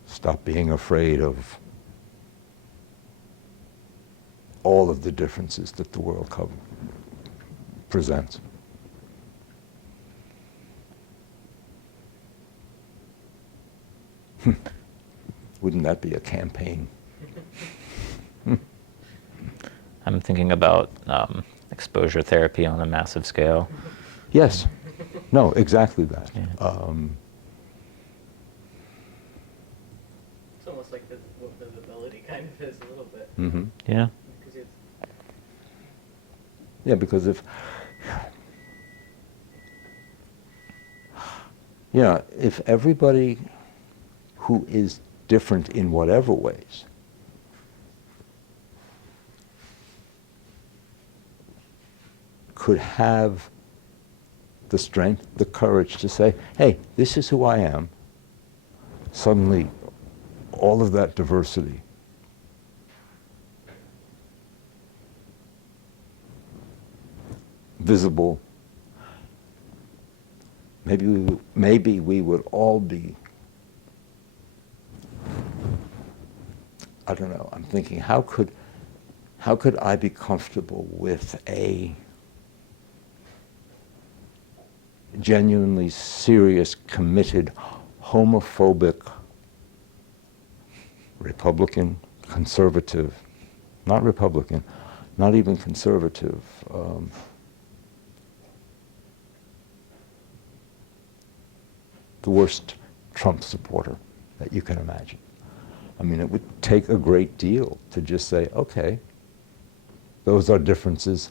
Stop being afraid of all of the differences that the world presents. Wouldn't that be a campaign? I'm thinking about exposure therapy on a massive scale. Yes. No, exactly that. Yeah. It's almost like what visibility kind of is a little bit. Mm-hmm. Yeah. Yeah, because if everybody who is different in whatever ways could have the strength, the courage to say, hey, this is who I am, suddenly all of that diversity visible, maybe we would all be, I don't know, I'm thinking, how could I be comfortable with a genuinely serious, committed, homophobic, Republican, conservative, not Republican, not even conservative, the worst Trump supporter that you can imagine. I mean, it would take a great deal to just say, okay, those are differences.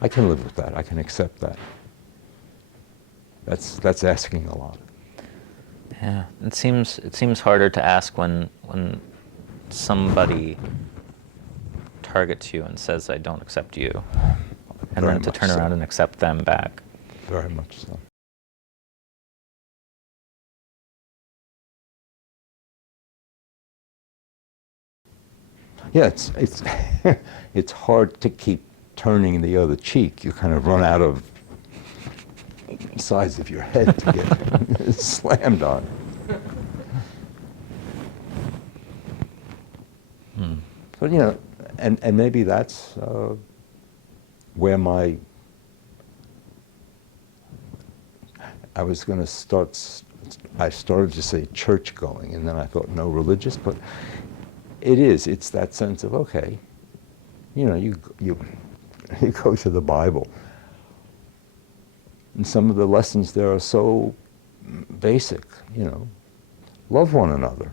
I can live with that. I can accept that. That's asking a lot. Yeah, it seems harder to ask when somebody targets you and says, "I don't accept you," and Very then to much turn so. around and accept them back. Very much so. Yeah, it's it's hard to keep turning the other cheek. You kind of run out of size of your head to get slammed on. So, you know, and maybe that's where I started to say church going, and then I thought, no, religious, but it's that sense of, okay, you know, you go to the Bible, and some of the lessons there are so basic, you know, love one another.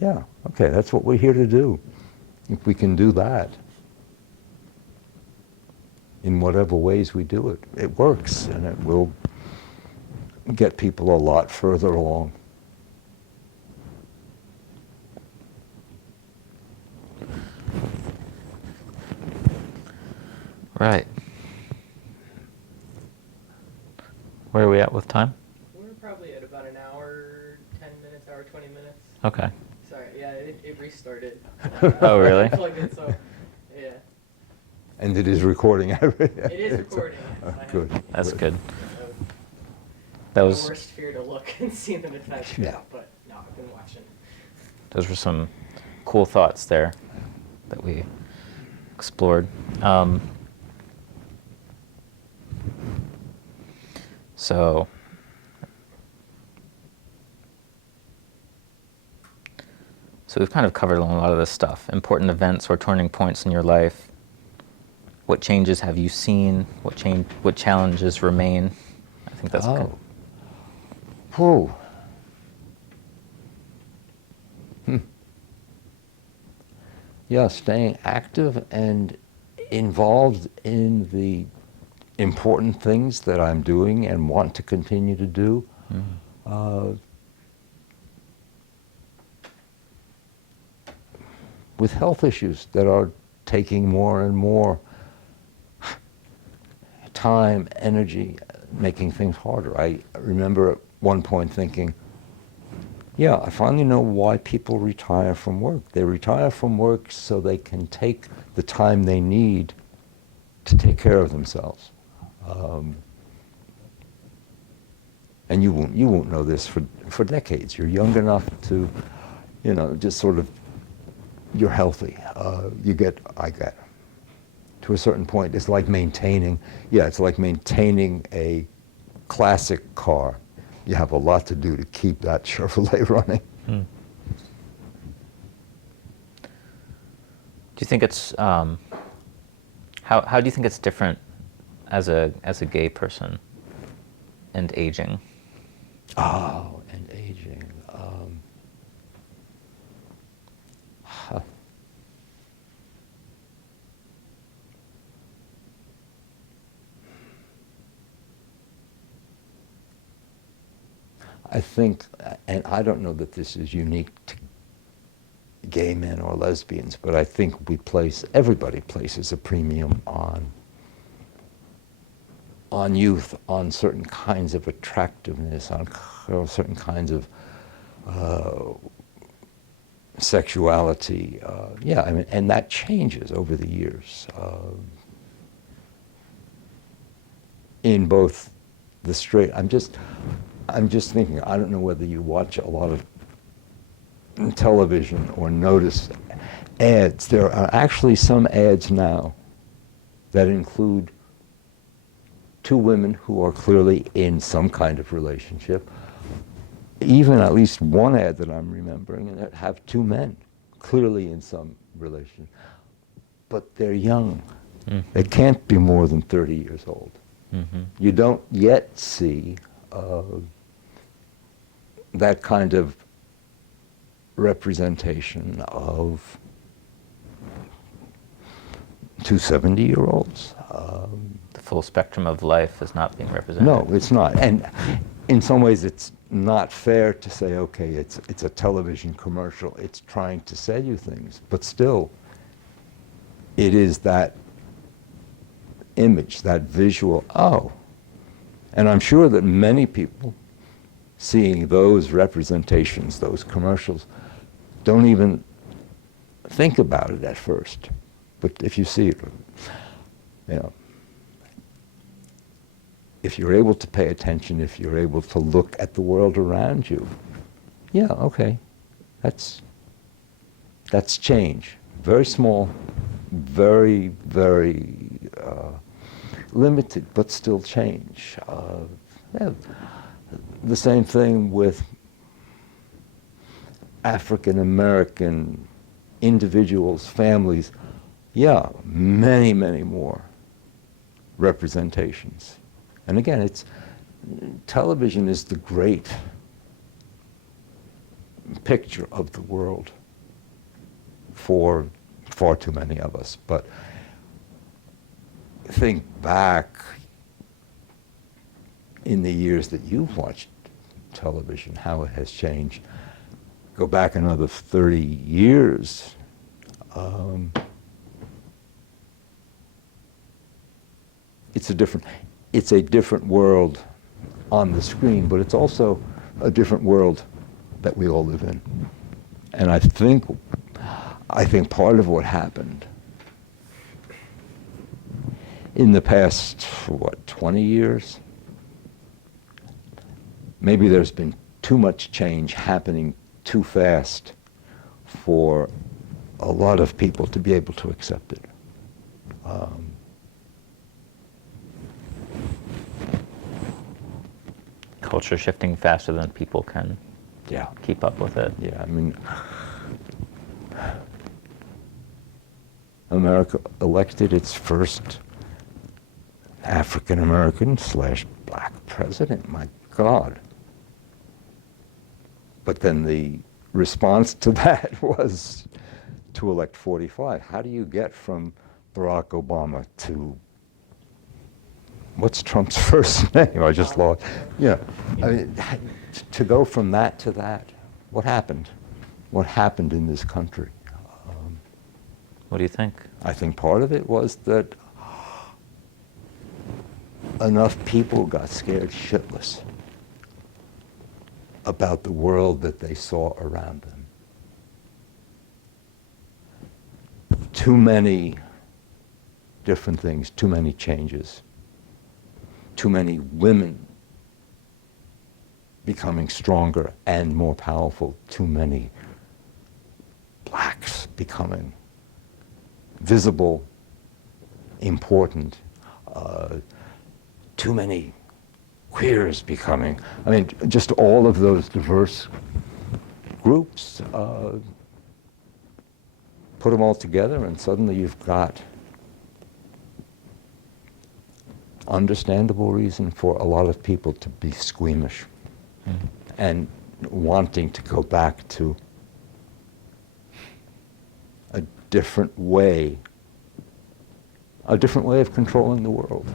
Yeah, okay, that's what we're here to do. If we can do that, in whatever ways we do it, it works, and it will get people a lot further along. Right. Where are we at with time? We're probably at about an hour, 10 minutes, hour, 20 minutes. Okay. Sorry, yeah, it restarted. Oh, really? Unplugged it, so, yeah. And it is recording. It is recording. Yes, I Good. have- That's good. That That was was my worst fear to look and see them if that's good, Yeah. but no, I've been watching. those were some cool thoughts there that we explored. So we've kind of covered a lot of this stuff. Important events or turning points in your life. What changes have you seen? What challenges remain? I think that's good. Whew. Yeah, staying active and involved in the important things that I'm doing and want to continue to do. With health issues that are taking more and more time, energy, making things harder. I remember at one point thinking, yeah, I finally know why people retire from work. They retire from work so they can take the time they need to take care of themselves. And you won't know this for decades. You're young enough to, you know, just sort of, you're healthy. I get to a certain point. It's like maintaining a classic car. You have a lot to do to keep that Chevrolet running. Do you think it's how do you think it's different as a gay person and aging? Oh, and aging. I think, and I don't know that this is unique to gay men or lesbians, but I think everybody places a premium on youth, on certain kinds of attractiveness, on certain kinds of sexuality. Yeah, I mean, and that changes over the years. In both the straight, I'm just thinking, I don't know whether you watch a lot of television or notice ads. There are actually some ads now that include two women who are clearly in some kind of relationship. Even at least one ad that I'm remembering that have two men clearly in some relation, but they're young. They can't be more than 30 years old. You don't yet see that kind of representation of two 70-year-olds. The full spectrum of life is not being represented. No, it's not. And in some ways, it's not fair to say, okay, it's a television commercial. It's trying to sell you things. But still, it is that image, that visual, oh. And I'm sure that many people seeing those representations, those commercials, don't even think about it at first. But if you see it, you know, if you're able to pay attention, if you're able to look at the world around you, yeah, okay, that's change. Very small, very, very limited, but still change. Yeah, the same thing with African American individuals, families. Yeah, many, many more representations. And again, television is the great picture of the world for far too many of us. But think back in the years that you've watched television, how it has changed. Go back another 30 years. It's a different world on the screen, but it's also a different world that we all live in. And I think part of what happened in the past, 20 years, maybe there's been too much change happening too fast for a lot of people to be able to accept it. Culture shifting faster than people can keep up with it. Yeah, I mean, America elected its first African American / black president. My God. But then the response to that was to elect 45. How do you get from Barack Obama to, what's Trump's first name? I just lost. Yeah, I mean, to go from that to that, what happened? What happened in this country? What do you think? I think part of it was that enough people got scared shitless about the world that they saw around them. Too many different things, too many changes, too many women becoming stronger and more powerful, too many blacks becoming visible, important, too many queers becoming, I mean, just all of those diverse groups, put them all together and suddenly you've got understandable reason for a lot of people to be squeamish and wanting to go back to a different way of controlling the world.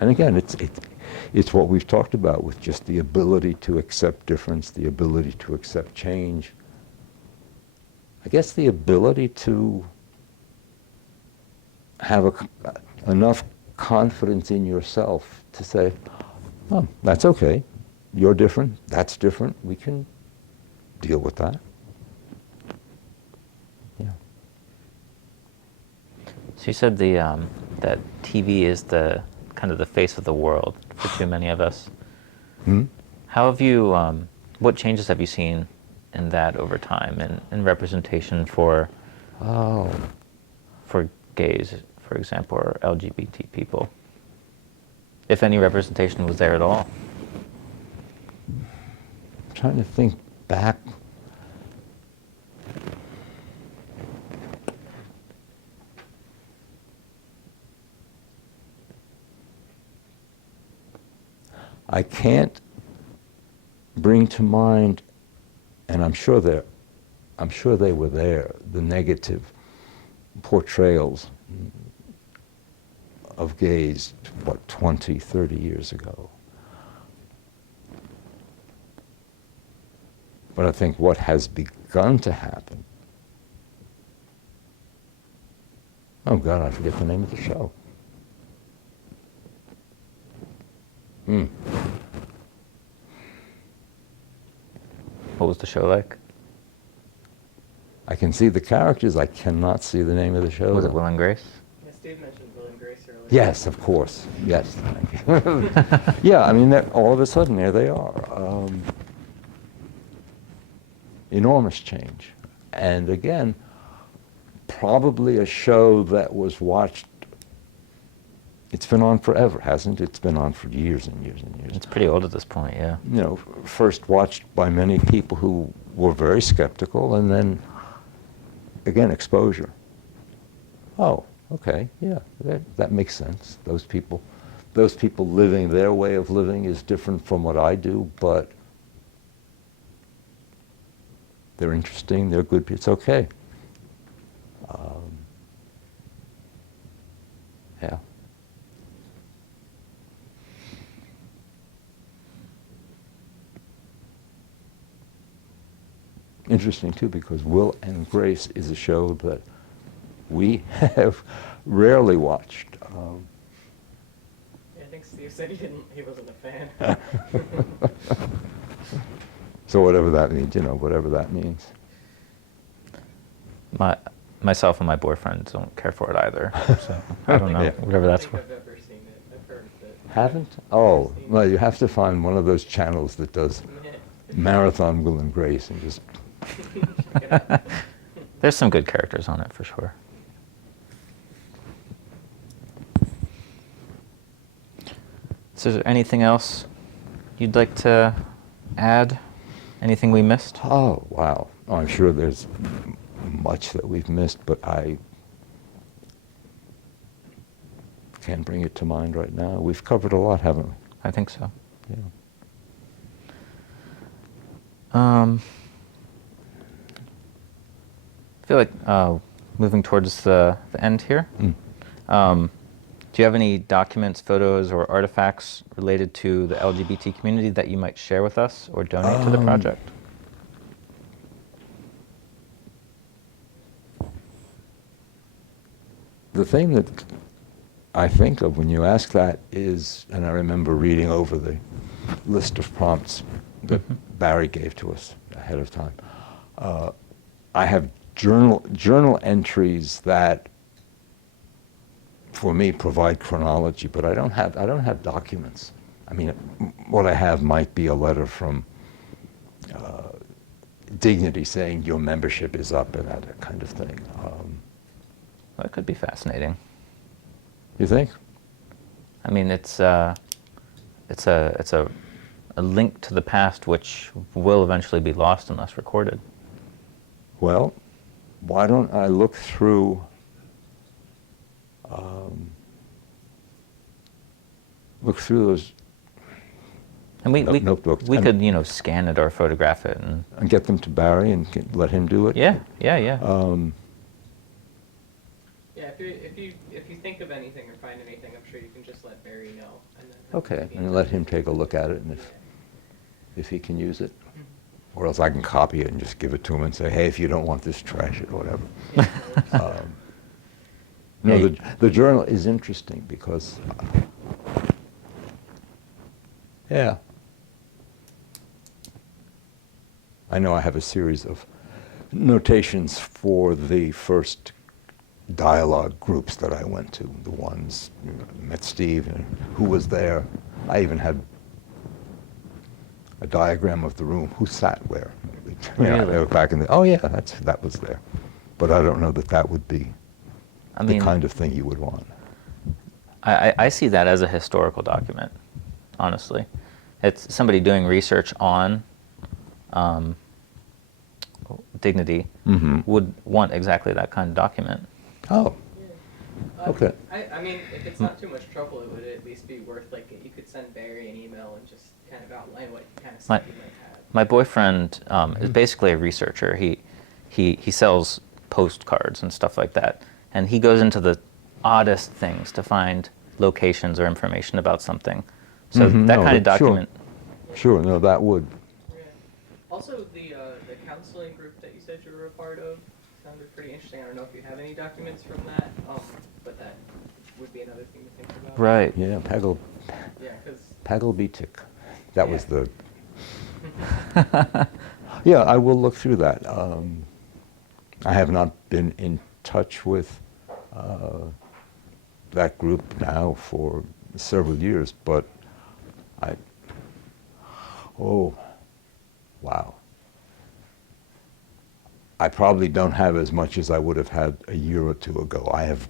And again, it's what we've talked about with just the ability to accept difference, the ability to accept change. I guess the ability to have enough confidence in yourself to say, oh, that's okay. You're different. That's different. We can deal with that. Yeah. So you said that TV is the kind of the face of the world for too many of us. How have you? What changes have you seen in that over time, in representation for gays, for example, or LGBT people? If any representation was there at all? I'm trying to think back I can't bring to mind, and I'm sure they were there, the negative portrayals of gays, 20, 30 years ago. But I think what has begun to happen, oh God, I forget the name of the show. What was the show like? I can see the characters, I cannot see the name of the show. Was it Will and Grace? Yeah, Steve mentioned Will and Grace earlier. Yes, of course. Yes, thank you. Yeah, I mean, all of a sudden, there they are. Enormous change. And again, probably a show that was watched, it's been on forever, hasn't it? It's been on for years and years and years. It's pretty old at this point, yeah. You know, first watched by many people who were very skeptical, and then, again, exposure. Oh, okay, yeah, that makes sense. Those people living their way of living is different from what I do, but they're interesting, they're good people, it's okay. Yeah. Interesting too, because Will and Grace is a show that we have rarely watched. Yeah, I think Steve said he wasn't a fan. So whatever that means, whatever that means. Myself and my boyfriend don't care for it either, so I don't know, Yeah. whatever that's I for. don't think I've ever seen it. I've heard that. Haven't? Oh, well, you have to find one of those channels that does Yeah. marathon Will and Grace and just, Check it out. There's some good characters on it, for sure. So is there anything else you'd like to add? Anything we missed? oh, wow. Oh, I'm sure there's much that we've missed, but I can't bring it to mind right now. We've covered a lot, haven't we? I think so. Yeah. I feel like moving towards the end here. Do you have any documents, photos, or artifacts related to the LGBT community that you might share with us or donate to the project? The thing that I think of when you ask that is, and I remember reading over the list of prompts that Barry gave to us ahead of time. I have journal entries that, for me, provide chronology, but I don't have documents. I mean, what I have might be a letter from Dignity saying your membership is up and that kind of thing. That could be fascinating. You think? I mean, it's a link to the past which will eventually be lost unless recorded. Well, why don't I look through those And we notebooks we could scan it or photograph it and and get them to Barry and let him do it? yeah. Yeah, if you think of anything or find anything, I'm sure you can just let Barry know. And then Okay, and let him take a look at it, and if he can use it. Or else I can copy it and just give it to him and say, hey, if you don't want this, trash it, or whatever. No, Yeah, the journal is interesting because, yeah. I know I have a series of notations for the first dialogue groups that I went to, the ones, met Steve and who was there. I even had a diagram of the room, who sat where. Really? Back in the, oh yeah, that was there. But I don't know that would be I mean, the kind of thing you would want. I see that as a historical document, honestly. It's somebody doing research on Dignity would want exactly that kind of document. Oh, Okay. I mean, if it's not too much trouble, it would at least be worth, like, you could send Barry an email and just kind of outline what kind of stuff you might have. My boyfriend is basically a researcher. He sells postcards and stuff like that, and he goes into the oddest things to find locations or information about something. So that No, kind of but sure. document. Sure, no, that would. Yeah. Also, the counseling group that you said you were a part of sounded pretty interesting. I don't know if you have any documents from that, but that would be another thing to think about. Right. Yeah, Yeah, because Pagelbitic. That was Yeah. the. Yeah, I will look through that. I have not been in touch with that group now for several years, but oh, wow. I probably don't have as much as I would have had a year or two ago. I have,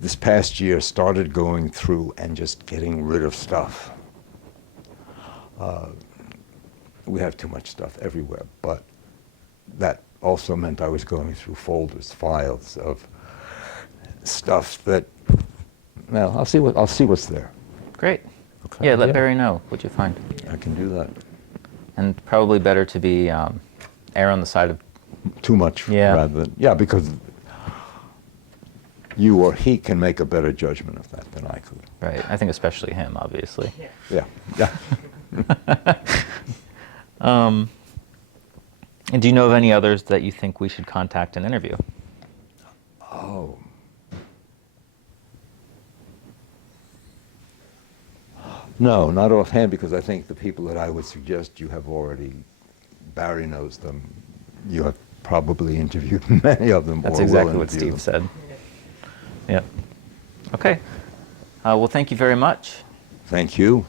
this past year, started going through and just getting rid of stuff. We have too much stuff everywhere, but that also meant I was going through folders, files of stuff that, well, I'll see what's there. Great. Okay. Yeah, let Yeah. Barry know what you find. I can do that. And probably better to be err on the side of. Too much Yeah. rather than, yeah, because you or he can make a better judgment of that than I could. Right. I think especially him, obviously. yeah. Yeah, yeah. And do you know of any others that you think we should contact and interview? Oh. No, not offhand, because I think the people that I would suggest you have already, Barry knows them. You have probably interviewed many of them. That's or will exactly what interview Steve them. said. Yep. Okay. Well, thank you very much. Thank you.